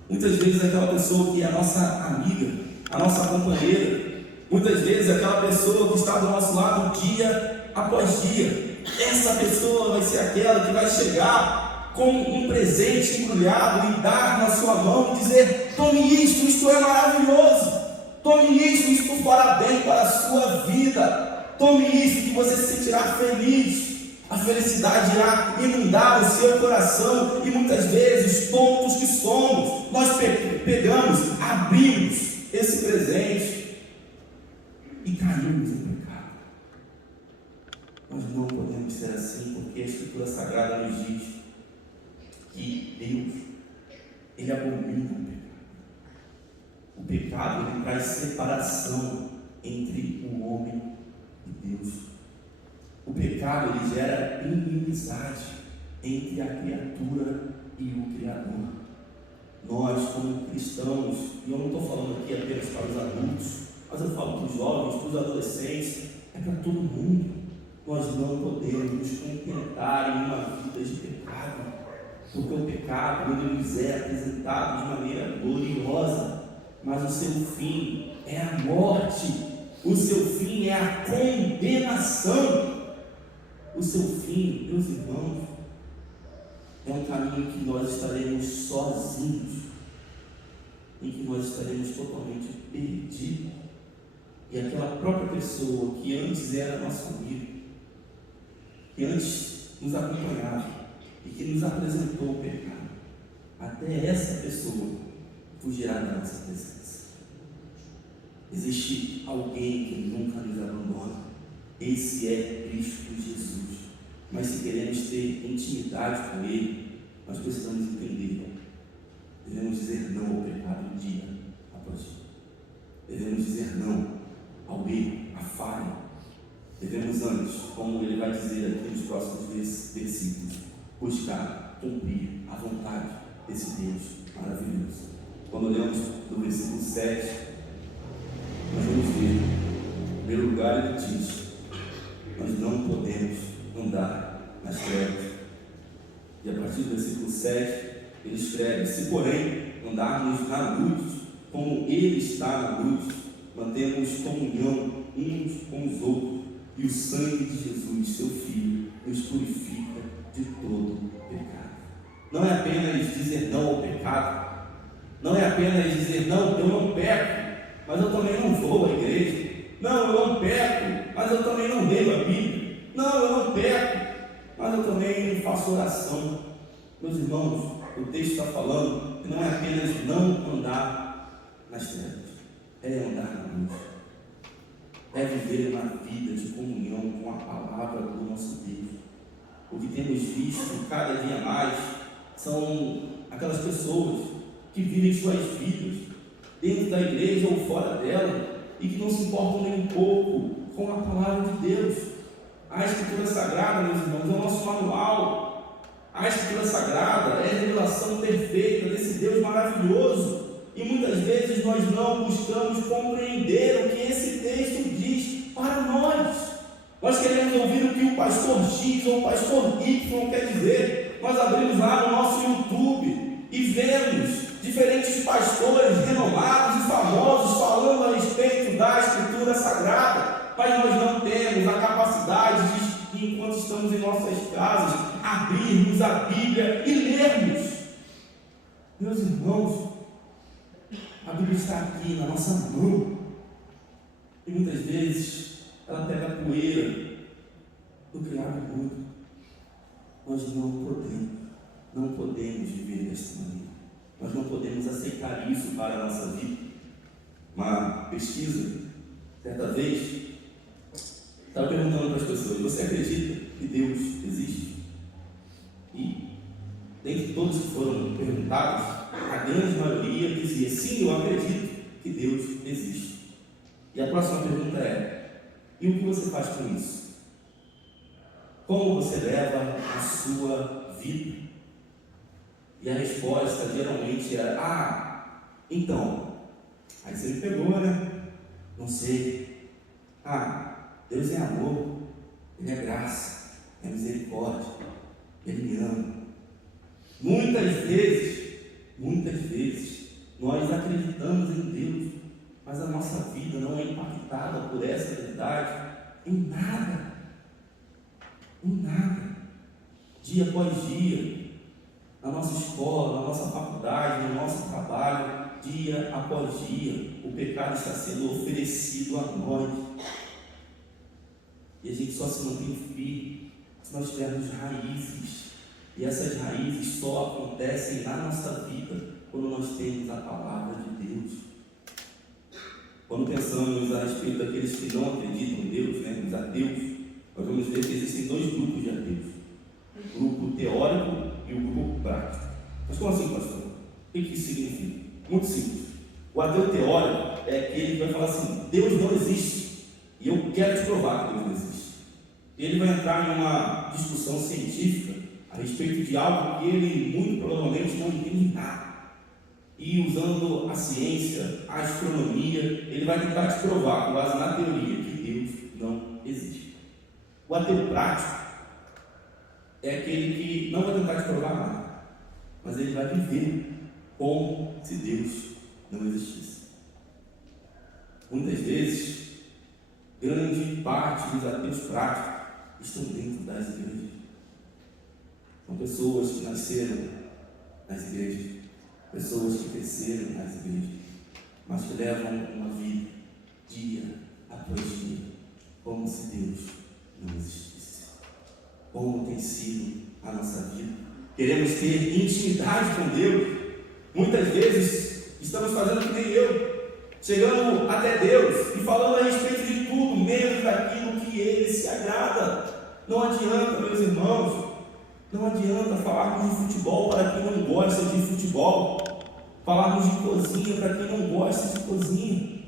Muitas vezes aquela pessoa que é a nossa amiga, a nossa companheira, muitas vezes aquela pessoa que está do nosso lado dia após dia, essa pessoa vai ser aquela que vai chegar com um presente embrulhado e dar na sua mão e dizer: tome isto é maravilhoso, tome isto fará bem para a sua vida, tome isso que você se sentirá feliz. A felicidade irá inundar o seu coração, e muitas vezes, tontos que somos, nós pegamos, abrimos esse presente e caímos em pecado. Nós não podemos ser assim, porque a Escritura Sagrada nos diz que Deus, Ele abomina o pecado. O pecado ele traz separação entre o homem e Deus. O pecado ele gera inimizade entre a criatura e o Criador. Nós, como cristãos, e eu não estou falando aqui apenas para os adultos, mas eu falo para os jovens, para os adolescentes, é para todo mundo. Nós não podemos nos contentar em uma vida de pecado, porque o pecado ele nos é apresentado de maneira gloriosa, mas o seu fim é a morte, o seu fim é a condenação. O seu fim, meus irmãos, é um caminho que nós estaremos sozinhos, em que nós estaremos totalmente perdidos. E aquela própria pessoa que antes era nosso amigo, que antes nos acompanhava e que nos apresentou o pecado, até essa pessoa fugirá da nossa presença. Existe alguém que nunca nos abandona. Esse é Cristo Jesus. Mas se queremos ter intimidade com Ele, nós precisamos entender. Devemos dizer não ao pecado dia após dia. Devemos dizer não ao erro, à falha. Devemos antes, como ele vai dizer aqui nos próximos versículos, buscar cumprir a vontade desse Deus maravilhoso. Quando olhamos do versículo 7, nós vamos ver, em primeiro lugar, ele diz: nós não podemos andar nas trevas. E a partir do versículo 7, ele escreve: se porém andarmos na luz, como Ele está na luz, mantemos comunhão uns com os outros, e o sangue de Jesus, seu Filho, nos purifica de todo pecado. Não é apenas dizer não ao pecado, não é apenas dizer não, eu não peco, mas eu também não vou à igreja. Não, eu não peco, mas eu também não leio a Bíblia. Não, eu não peco, mas eu também não faço oração. Meus irmãos, o texto está falando que não é apenas não andar nas trevas, é andar na luz. É viver uma vida de comunhão com a palavra do nosso Deus. O que temos visto cada dia mais são aquelas pessoas que vivem suas vidas, dentro da igreja ou fora dela, e que não se importam nem um pouco com a palavra de Deus. A Escritura Sagrada, meus irmãos, é o nosso manual. A Escritura Sagrada é a revelação perfeita desse Deus maravilhoso. E muitas vezes nós não buscamos compreender o que esse texto diz para nós. Nós queremos ouvir o que o pastor X ou o pastor Y quer dizer. Nós abrimos lá no nosso YouTube e vemos diferentes pastores renomados e famosos falando a respeito da Escritura Sagrada, mas nós não temos a capacidade de, enquanto estamos em nossas casas, abrirmos a Bíblia e lermos. Meus irmãos, a Bíblia está aqui na nossa mão e muitas vezes ela pega a poeira do criado mundo. Nós não podemos viver desta maneira. Nós não podemos aceitar isso para a nossa vida. Uma pesquisa, certa vez, estava perguntando para as pessoas: você acredita que Deus existe? E, dentre todos que foram perguntados, a grande maioria dizia: sim, eu acredito que Deus existe. E a próxima pergunta é: e o que você faz com isso? Como você leva a sua vida? E a resposta geralmente era: então, aí você me pegou, né? Não sei. Deus é amor, Ele é graça, é misericórdia, Ele me ama. Muitas vezes, nós acreditamos em Deus, mas a nossa vida não é impactada por essa verdade em nada. Dia após dia, na nossa escola, na nossa faculdade, no nosso trabalho, dia após dia, o pecado está sendo oferecido a nós. E a gente só se mantém firme se nós tivermos raízes. E essas raízes só acontecem na nossa vida quando nós temos a palavra de Deus. Quando pensamos a respeito daqueles que não acreditam em Deus, os ateus, nós vamos ver que existem dois grupos de ateus: o grupo teórico e o grupo prático. Mas como assim, pastor? O que isso significa? Muito simples. O ateu teórico é aquele que vai falar assim: Deus não existe, e eu quero te provar que Deus não existe. Ele vai entrar em uma discussão científica a respeito de algo que ele muito provavelmente não entende nada. E usando a ciência, a astronomia, ele vai tentar te provar, com base na teoria, que Deus não existe. O ateu prático é aquele que não vai tentar te provar nada, mas ele vai viver como se Deus não existisse. Muitas vezes, grande parte dos ateus práticos estão dentro das igrejas. São pessoas que nasceram nas igrejas, pessoas que cresceram nas igrejas, mas que levam uma vida, dia após dia, como se Deus não existisse. Como tem sido a nossa vida? Queremos ter intimidade com Deus. Muitas vezes estamos fazendo que nem eu, chegando até Deus e falando a respeito de tudo, menos daquilo que Ele se agrada. Não adianta, meus irmãos, não adianta falarmos de futebol para quem não gosta de futebol, falarmos de cozinha para quem não gosta de cozinha.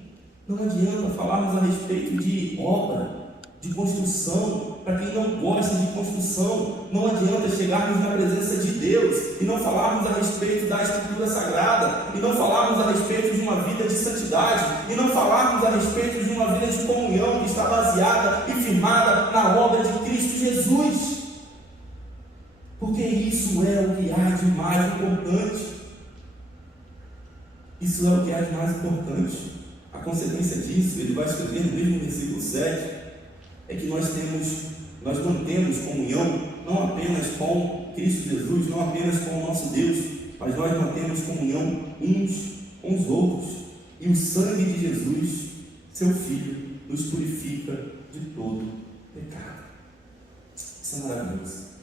Não adianta falarmos a respeito de obra, de construção, para quem não gosta de construção. Não adianta chegarmos na presença de Deus e não falarmos a respeito da Escritura Sagrada, e não falarmos a respeito de uma vida de santidade, e não falarmos a respeito de uma vida de comunhão que está baseada e firmada na obra de Cristo Jesus. Porque isso é o que há de mais importante. Isso é o que há de mais importante. A consequência disso, ele vai escrever no mesmo versículo 7, é que nós mantemos comunhão não apenas com Cristo Jesus, não apenas com o nosso Deus, mas nós mantemos comunhão uns com os outros. E o sangue de Jesus, seu Filho, nos purifica de todo pecado. Isso é maravilhoso.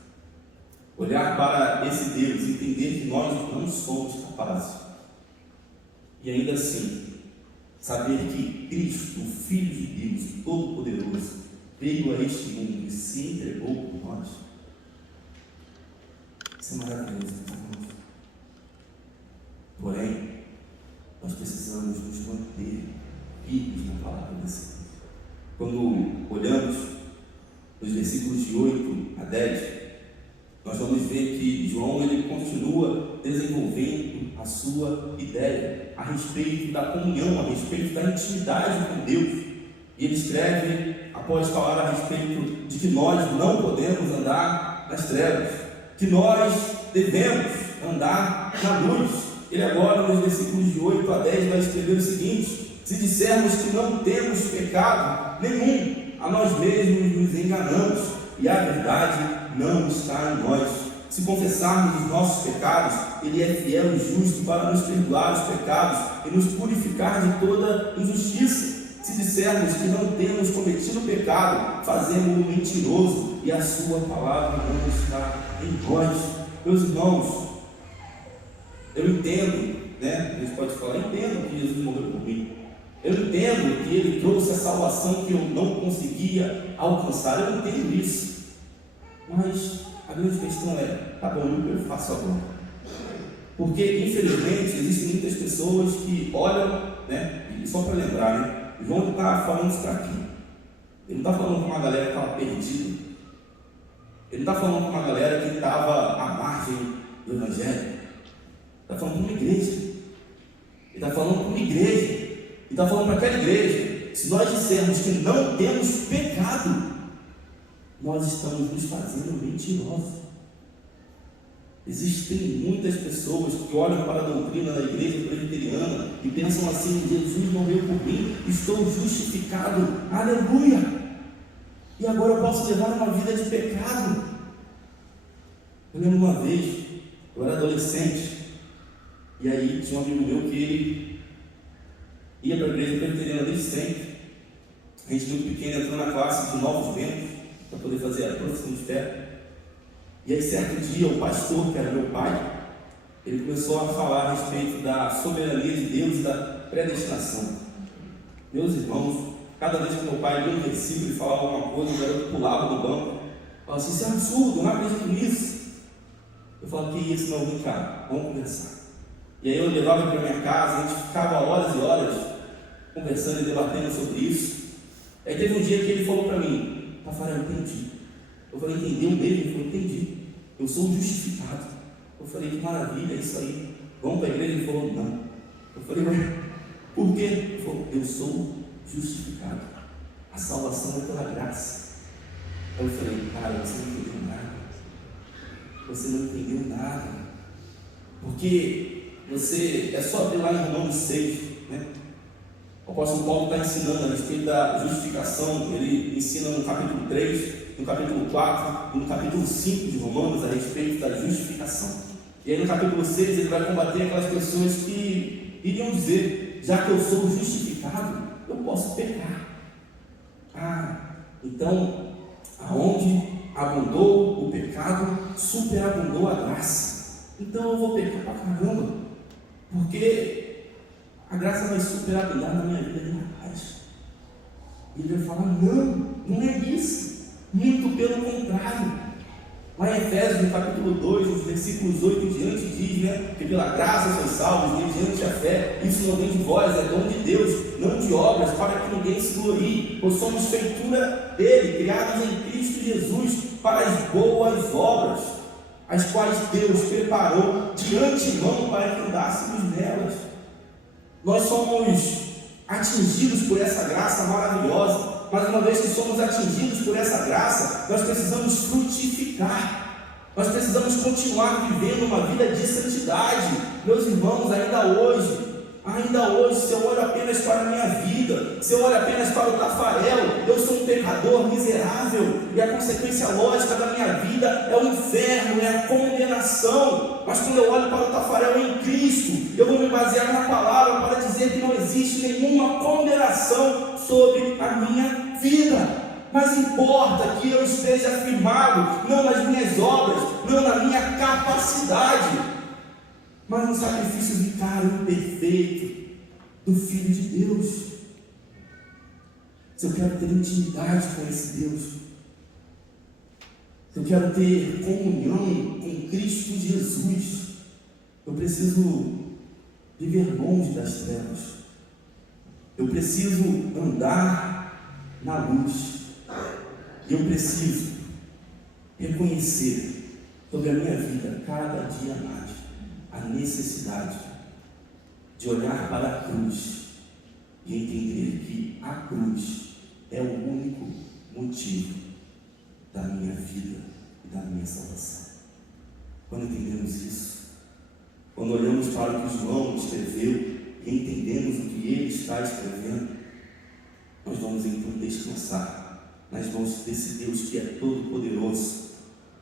Olhar para esse Deus e entender que nós não somos capazes. E ainda assim, saber que Cristo, o Filho de Deus, Todo-Poderoso, veio a este mundo e se entregou por nós. Isso é maravilhoso, meus irmãos. Porém, nós precisamos nos manter firmes na palavra desse Deus. Quando olhamos nos versículos de 8 a 10, nós vamos ver que João ele continua desenvolvendo a sua ideia a respeito da comunhão, a respeito da intimidade com Deus. E ele escreve, após falar a respeito de que nós não podemos andar nas trevas, que nós devemos andar na luz. Ele agora, nos versículos de 8 a 10, vai escrever o seguinte: se dissermos que não temos pecado nenhum, a nós mesmos nos enganamos, e a verdade não está em nós. Se confessarmos os nossos pecados, Ele é fiel e justo para nos perdoar os pecados e nos purificar de toda injustiça. Se dissermos que não temos cometido pecado, fazemos-o mentiroso, e a sua palavra não está em nós. Meus irmãos, eu entendo, né? A gente pode falar, entendo que Jesus morreu por mim. Eu entendo que Ele trouxe a salvação que eu não conseguia alcançar. Eu entendo isso. Mas a grande questão é, tá bom, o que eu faço agora? Porque, infelizmente, existem muitas pessoas que olham, né? E só para lembrar, né? João está falando isso para aqui. Ele não está falando com uma galera que estava perdida. Ele não está falando com uma galera que estava à margem do Evangelho. Ele está falando com uma igreja. Ele está falando com uma igreja. Ele está falando para aquela igreja. Se nós dissermos que não temos pecado, nós estamos nos fazendo mentirosos. Existem muitas pessoas que olham para a doutrina da igreja presbiteriana e pensam assim: Jesus morreu por mim, estou justificado, aleluia, e agora eu posso levar uma vida de pecado. Eu lembro uma vez, eu era adolescente, e aí tinha um amigo meu que ele ia para a igreja presbiteriana desde sempre. A gente muito pequeno entrou na classe de novos ventos para poder fazer a profissão de fé. E aí certo dia o pastor, que era meu pai, ele começou a falar a respeito da soberania de Deus e da predestinação. Meus irmãos, cada vez que meu pai lia um versículo e falava alguma coisa, o garoto pulava do banco, falava assim: isso é absurdo, eu não acredito nisso. Eu falava: que isso? Não, vem cá, vamos conversar. E aí eu levava ele para minha casa, a gente ficava horas e horas conversando e debatendo sobre isso. Aí teve um dia que ele falou para mim: Tafarel, eu entendi. Eu falei: entendeu mesmo? Ele falou: entendi, eu sou justificado. Eu falei: que maravilha, é isso aí, vamos para a igreja? Ele falou: não. Eu falei: mas por quê? Ele falou: eu sou justificado, a salvação é pela graça. Eu falei: cara, você não entendeu nada, você não entendeu nada, porque você, é só abrir lá em Romanos 6, né? O apóstolo Paulo está ensinando a respeito da justificação. Ele ensina no capítulo 3, no capítulo 4 e no capítulo 5 de Romanos a respeito da justificação. E aí no capítulo 6 ele vai combater aquelas pessoas que iriam dizer: já que eu sou justificado, eu posso pecar. Então aonde abundou o pecado, superabundou a graça. Então eu vou pecar pra caramba, porque a graça vai superabundar na minha vida demais. E ele vai falar: não é isso, muito pelo contrário. Lá em Efésios, no capítulo 2, nos versículos 8 em diante, diz, né, que pela graça sois salvos, mediante a fé. Isso não vem de vós, é dom de Deus, não de obras, para que ninguém se glorie, pois somos feitura dele, criados em Cristo Jesus, para as boas obras, as quais Deus preparou de antemão para que andássemos nelas. Nós somos atingidos por essa graça maravilhosa, mas uma vez que somos atingidos por essa graça, nós precisamos frutificar, nós precisamos continuar vivendo uma vida de santidade. Meus irmãos, ainda hoje, se eu olho apenas para a minha vida, se eu olho apenas para o Tafarel, eu sou um pecador miserável, e a consequência lógica da minha vida é o inferno, é a condenação. Mas quando eu olho para o Tafarel em Cristo, eu vou me basear na palavra para dizer que não existe nenhuma condenação sobre a minha vida. Mas importa que eu esteja firmado, não nas minhas obras, não na minha capacidade, mas no sacrifício vicário e perfeito do Filho de Deus. Se eu quero ter intimidade com esse Deus, se eu quero ter comunhão com Cristo Jesus, eu preciso viver longe das trevas. Eu preciso andar na luz. Eu preciso reconhecer sobre a minha vida, cada dia mais, a necessidade de olhar para a cruz e entender que a cruz é o único motivo da minha vida e da minha salvação. Quando entendemos isso, quando olhamos para o que João escreveu e entendemos o que ele está escrevendo, nós vamos então descansar nas mãos desse Deus que é todo poderoso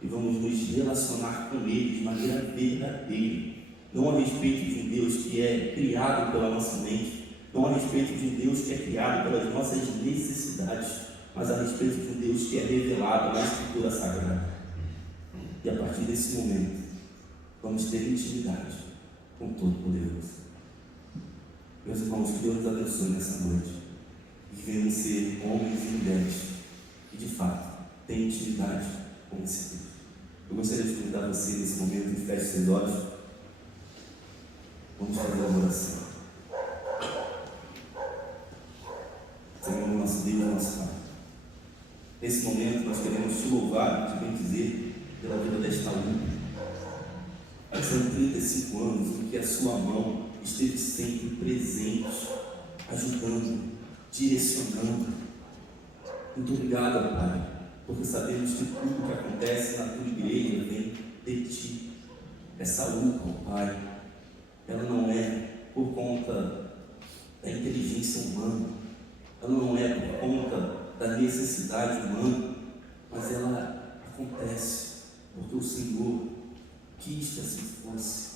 e vamos nos relacionar com ele de maneira verdadeira, não a respeito de um Deus que é criado pela nossa mente, não a respeito de um Deus que é criado pelas nossas necessidades, mas a respeito de um Deus que é revelado na Escritura Sagrada. E a partir desse momento, vamos ter intimidade com o Todo-Poderoso. Meus irmãos, que Deus nos abençoe nessa noite e que venhamos ser homens e mulheres que de fato têm intimidade com esse Deus. Eu gostaria de convidar você nesse momento de feche seus olhos. Vamos fazer uma oração. Senhor, nosso Deus, nosso Pai, nesse momento nós queremos te louvar e te bendizer pela vida desta aluna. São 35 anos em que a sua mão esteve sempre presente, ajudando, direcionando. Muito obrigado, Pai, porque sabemos que tudo que acontece na tua igreja vem de ti. Essa luta, Pai, ela não é por conta da inteligência humana, ela não é por conta da necessidade humana, mas ela acontece porque o Senhor quis que assim fosse.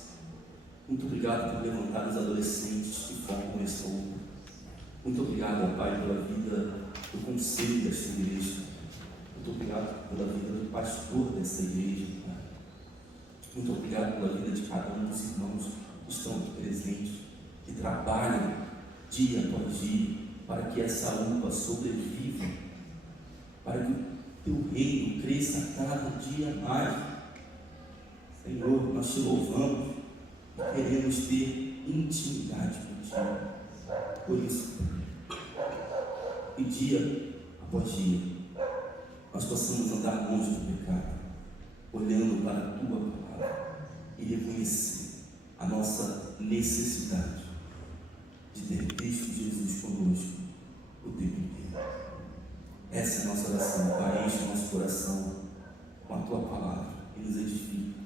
Muito obrigado por levantar os adolescentes que formam esta luta. Muito obrigado, Pai, pela vida do conselho desta igreja. Muito obrigado pela vida do pastor desta igreja, Pai. Muito obrigado pela vida de cada um dos irmãos que estão aqui presentes, que trabalham dia após dia para que essa UPA sobreviva, para que o teu reino cresça cada dia mais. Senhor, nós te louvamos e queremos ter intimidade contigo. Por isso, que dia após dia nós possamos andar longe do pecado, olhando para a tua palavra e reconhecer a nossa necessidade de ter Cristo Jesus conosco o tempo inteiro. Essa é a nossa oração, Pai. Enche o nosso coração com a tua palavra e nos edifica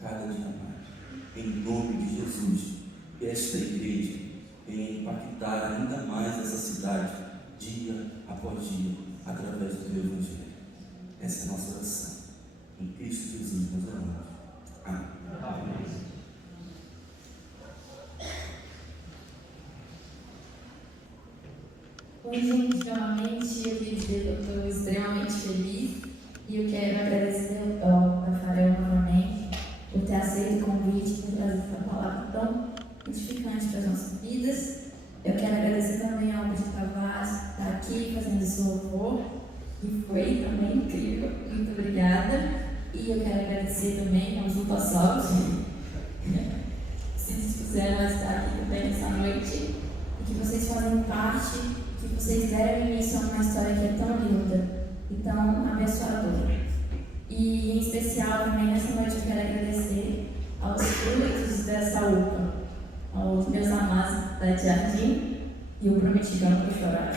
cada dia mais. Em nome de Jesus, que esta igreja venha impactar ainda mais essa cidade, dia após dia, através do teu Evangelho. Essa é a nossa oração. Em Cristo Jesus, nós oramos. Amém. Oi, gente, novamente eu queria dizer que eu estou extremamente feliz e eu quero agradecer ao Rafael novamente por ter aceito o convite e por trazer essa palavra tão edificante para as nossas vidas. Eu quero agradecer também ao Alberto Tavares que está aqui fazendo esse louvor, que foi também incrível. Muito obrigada. E eu quero agradecer também aos Upassauros, se dispuseram a estar aqui também nessa noite, e que vocês fazem parte, que vocês deram início a uma história que é tão linda e tão abençoadora. E em especial também nessa noite eu quero agradecer aos frutos dessa UPA, aos meus amados da Jardim, e eu prometi que eu não vou chorar,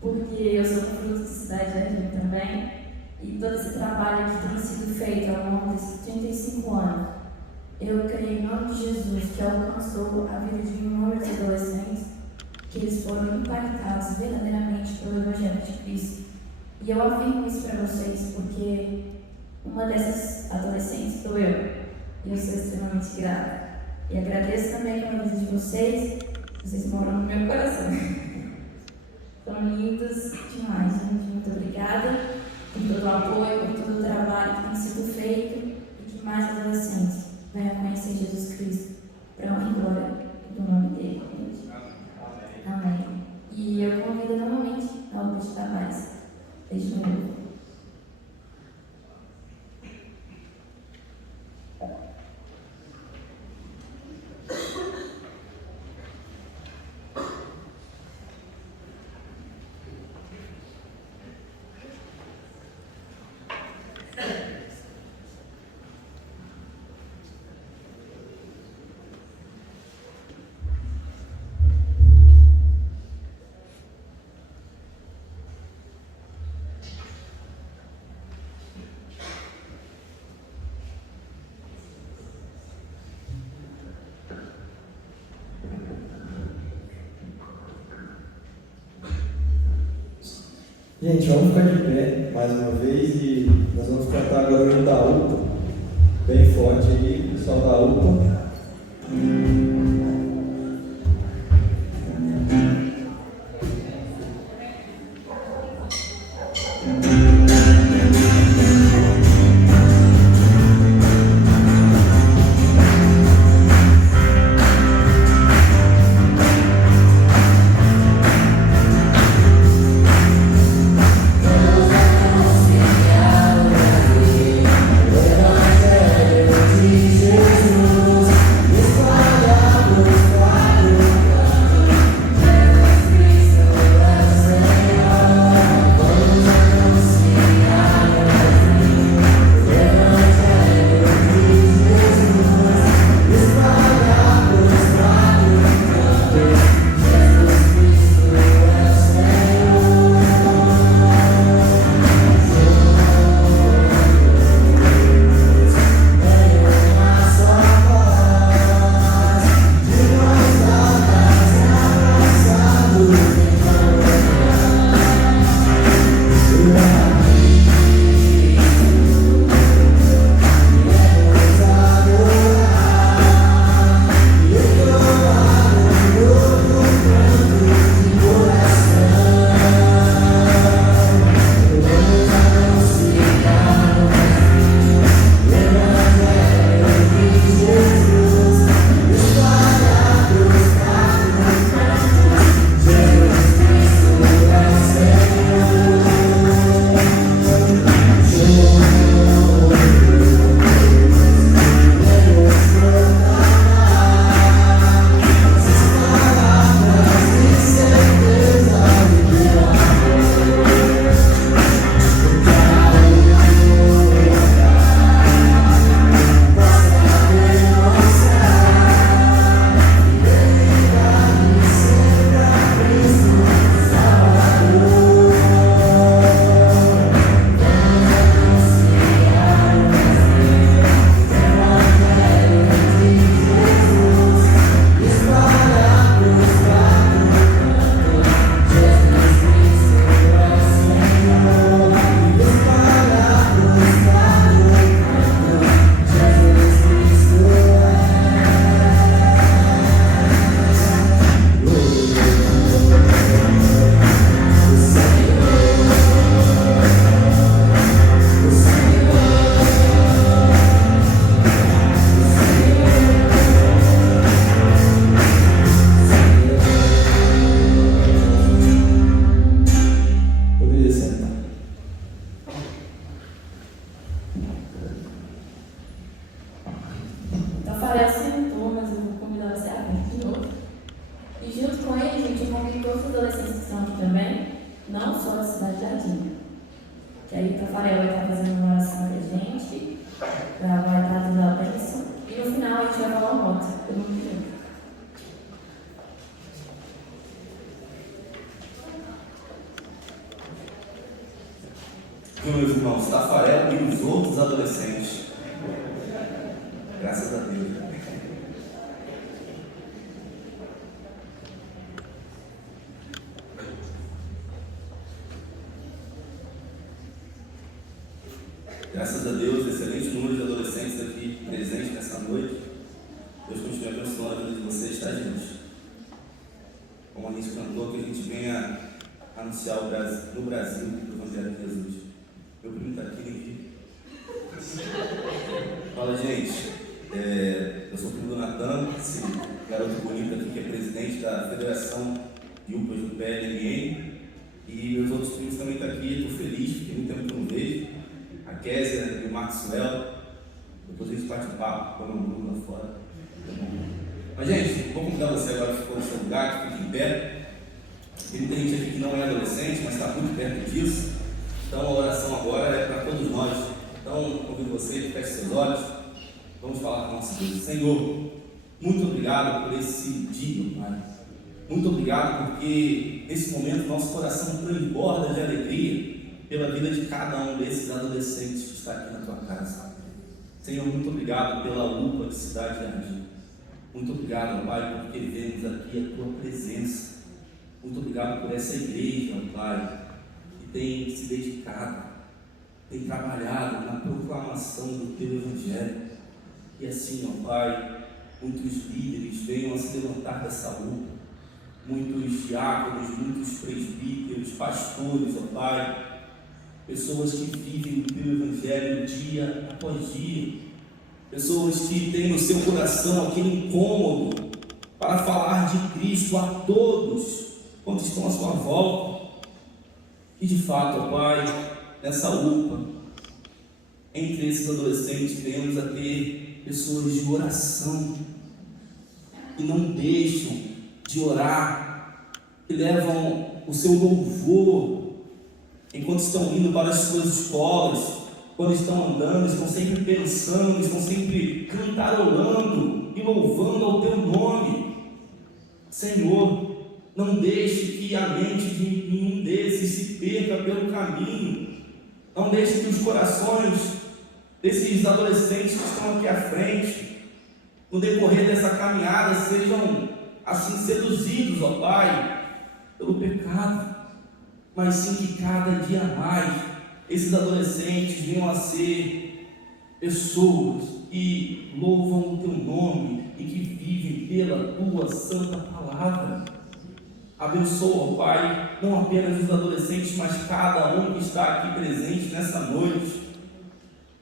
porque eu sou fruto da Cidade Jardim também, e todo esse trabalho que tem sido feito ao longo desses 35 anos, eu creio em nome de Jesus que alcançou a vida de inúmeros adolescentes, que eles foram impactados verdadeiramente pelo Evangelho de Cristo. E eu afirmo isso para vocês porque uma dessas adolescentes sou eu, e eu sou extremamente grata. E agradeço também pela vida de vocês moram no meu coração. São lindos demais, gente. Muito obrigada por todo o apoio, por todo o trabalho que tem sido feito e que mais adolescentes venham conhecer Jesus Cristo para a honra e glória do nome dele. Amém. E eu convido novamente a Alberto Tavares. Desde novo. Gente, vamos ficar de pé mais uma vez e nós vamos cantar agora o hino da UPA, bem forte aí, pessoal da UPA. Tafarel sentou, mas eu vou convidar você a vir de novo. E junto com ele, gente, eu convido todos os adolescentes que estão aqui também, não só da cidade de Jardim. Que aí o Tafarel vai estar fazendo uma oração com a gente, para guardar toda a bênção. E no final a gente vai falar um voto, todo mundo junto. Meus irmãos, Tafarel e os outros adolescentes. Graças a Deus. Graças a Deus, excelente número de adolescentes aqui presentes nessa noite. Deus continue abençoando a vida de vocês, está, gente? Como a gente cantou, que a gente venha anunciar no Brasil o Evangelho de Jesus. Meu primo está aqui, nem vi. Fala, gente. Eu sou o primo do Natan, esse garoto bonito aqui que é presidente da Federação de UPAs do PLMN. E meus outros primos também estão aqui, estou feliz, porque muito tempo que eu não vejo. A Kézia e o Maxwell. Depois a gente bate um papo, põe um grupo lá fora. Mas, gente, vou convidar você agora que ficou no seu lugar, que fique em pé. Tem muita gente aqui que não é adolescente, mas está muito perto disso. Então a oração agora é para todos nós. Então convido você que feche seus olhos. Vamos falar com o nosso Deus. Senhor, muito obrigado por esse dia, Pai. Muito obrigado porque nesse momento nosso coração transborda de alegria pela vida de cada um desses adolescentes que está aqui na tua casa. Senhor, muito obrigado pela UPA de Cidade Jardim. Muito obrigado, Pai, porque vemos aqui a tua presença. Muito obrigado por essa igreja, Pai, que tem se dedicado, tem trabalhado na proclamação do Teu Evangelho. E assim, ó Pai, muitos líderes venham a se levantar dessa luta, muitos diáconos, muitos presbíteros, pastores, ó Pai, pessoas que vivem o Teu Evangelho dia após dia, pessoas que têm no seu coração aquele incômodo para falar de Cristo a todos quantos estão à sua volta. E de fato, ó Pai, nessa UPA, entre esses adolescentes, venhamos a ter pessoas de oração, que não deixam de orar, que levam o seu louvor enquanto estão indo para as suas escolas, quando estão andando, estão sempre pensando, estão sempre cantarolando e louvando ao Teu nome. Senhor, não deixe que a mente de nenhum desses se perca pelo caminho. Não deixe que os corações desses adolescentes que estão aqui à frente, no decorrer dessa caminhada, sejam assim seduzidos, ó Pai, pelo pecado, mas sim que cada dia mais esses adolescentes venham a ser pessoas que louvam o Teu nome e que vivem pela Tua santa palavra. Abençoa, ó Pai, não apenas os adolescentes, mas cada um que está aqui presente nessa noite,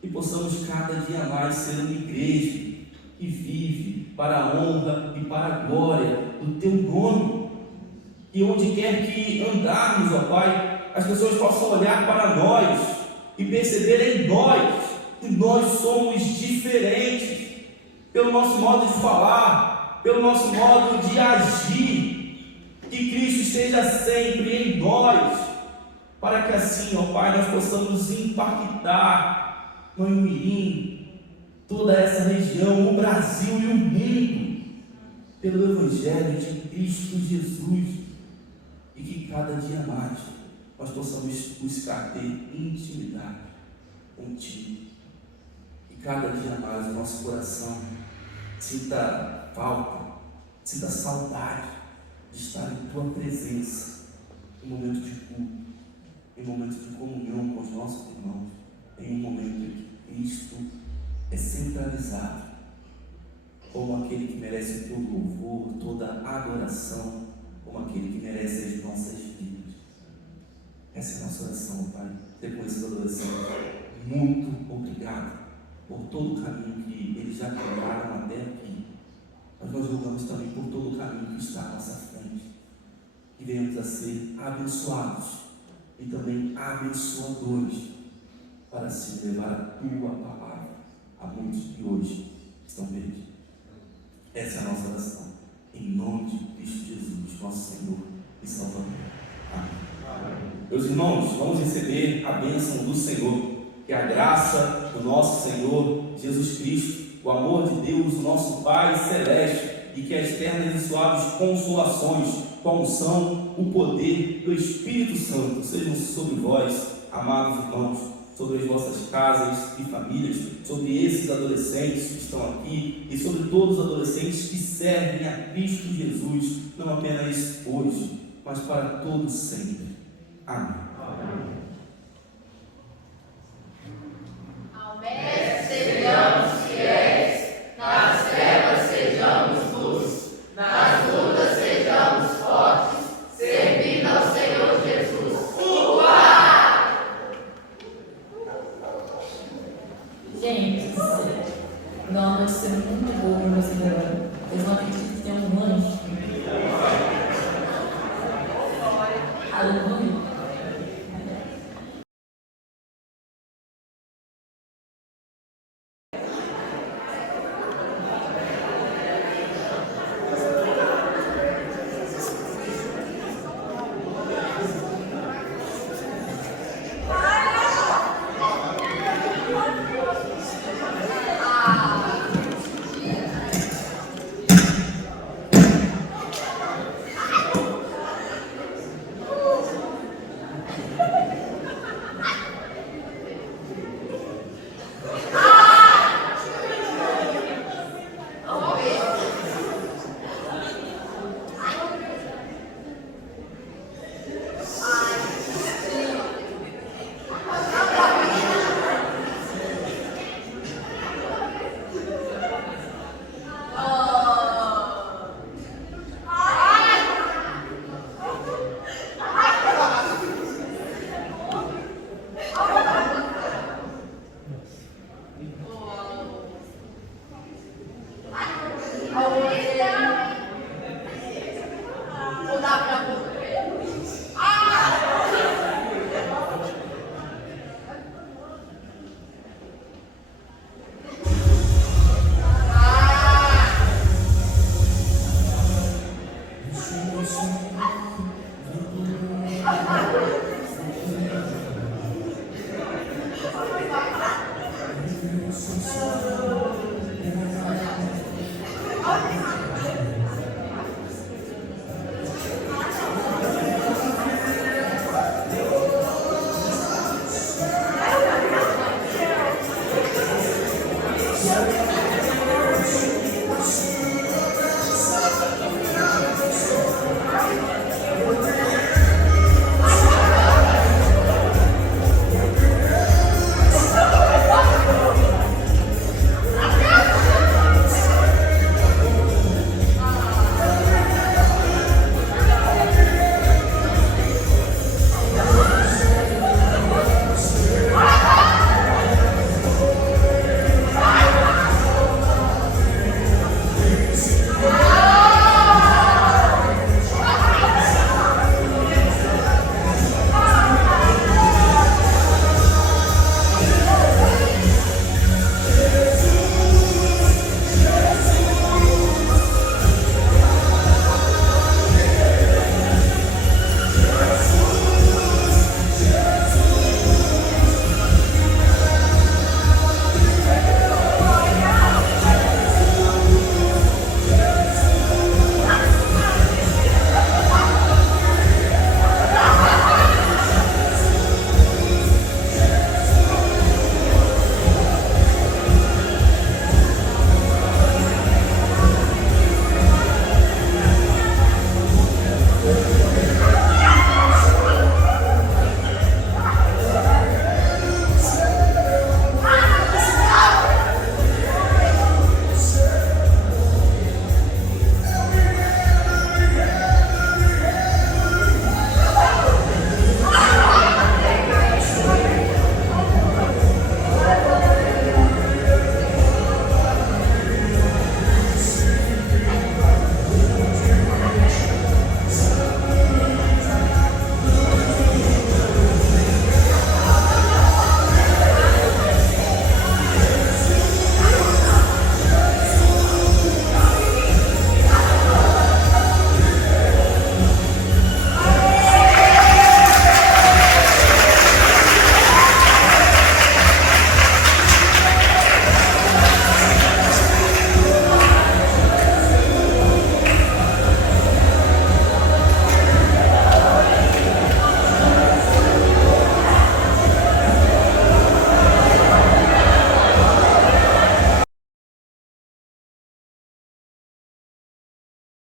que possamos cada dia mais ser uma igreja que vive para a honra e para a glória do Teu nome, e onde quer que andarmos, ó Pai, as pessoas possam olhar para nós e perceber em nós que nós somos diferentes, pelo nosso modo de falar, pelo nosso modo de agir. Que Cristo esteja sempre em nós, para que assim, ó Pai, nós possamos impactar no Imirim, toda essa região, o Brasil e o mundo, pelo Evangelho de Cristo Jesus, e que cada dia mais nós possamos buscar ter intimidade contigo, e cada dia mais o nosso coração sinta falta, sinta saudade de estar em Tua presença, em momentos de culto, em momentos de comunhão com os nossos irmãos, em um momento em que Cristo é centralizado, como aquele que merece todo louvor, toda adoração, como aquele que merece as nossas vidas. Essa é a nossa oração, Pai. Ter com esses adolescentes, muito obrigado por todo o caminho que eles já caminharam até aqui. Mas nós rogamos também por todo o caminho que está à nossa frente, que venhamos a ser abençoados e também abençoadores, para assim levar a Tua palavra a muitos que hoje estão perdidos. Essa é a nossa oração, em nome de Cristo Jesus, nosso Senhor e Salvador. Amém. Meus irmãos, vamos receber a bênção do Senhor, que a graça do nosso Senhor Jesus Cristo, o amor de Deus, o nosso Pai Celeste, e que as ternas e suaves consolações, com a unção, o poder do Espírito Santo sejam sobre vós, amados irmãos, sobre as vossas casas e famílias, sobre esses adolescentes que estão aqui e sobre todos os adolescentes que servem a Cristo Jesus, não apenas hoje, mas para todos sempre. Amém. Ao Mestre sejamos fiéis, nas trevas sejamos luz, nas lutas sejamos fortes, servindo ao Senhor Jesus. Gente, dá uma notícia muito boa para vocês agora. Vocês não acreditam que tem um anjo. Aleluia. Olha,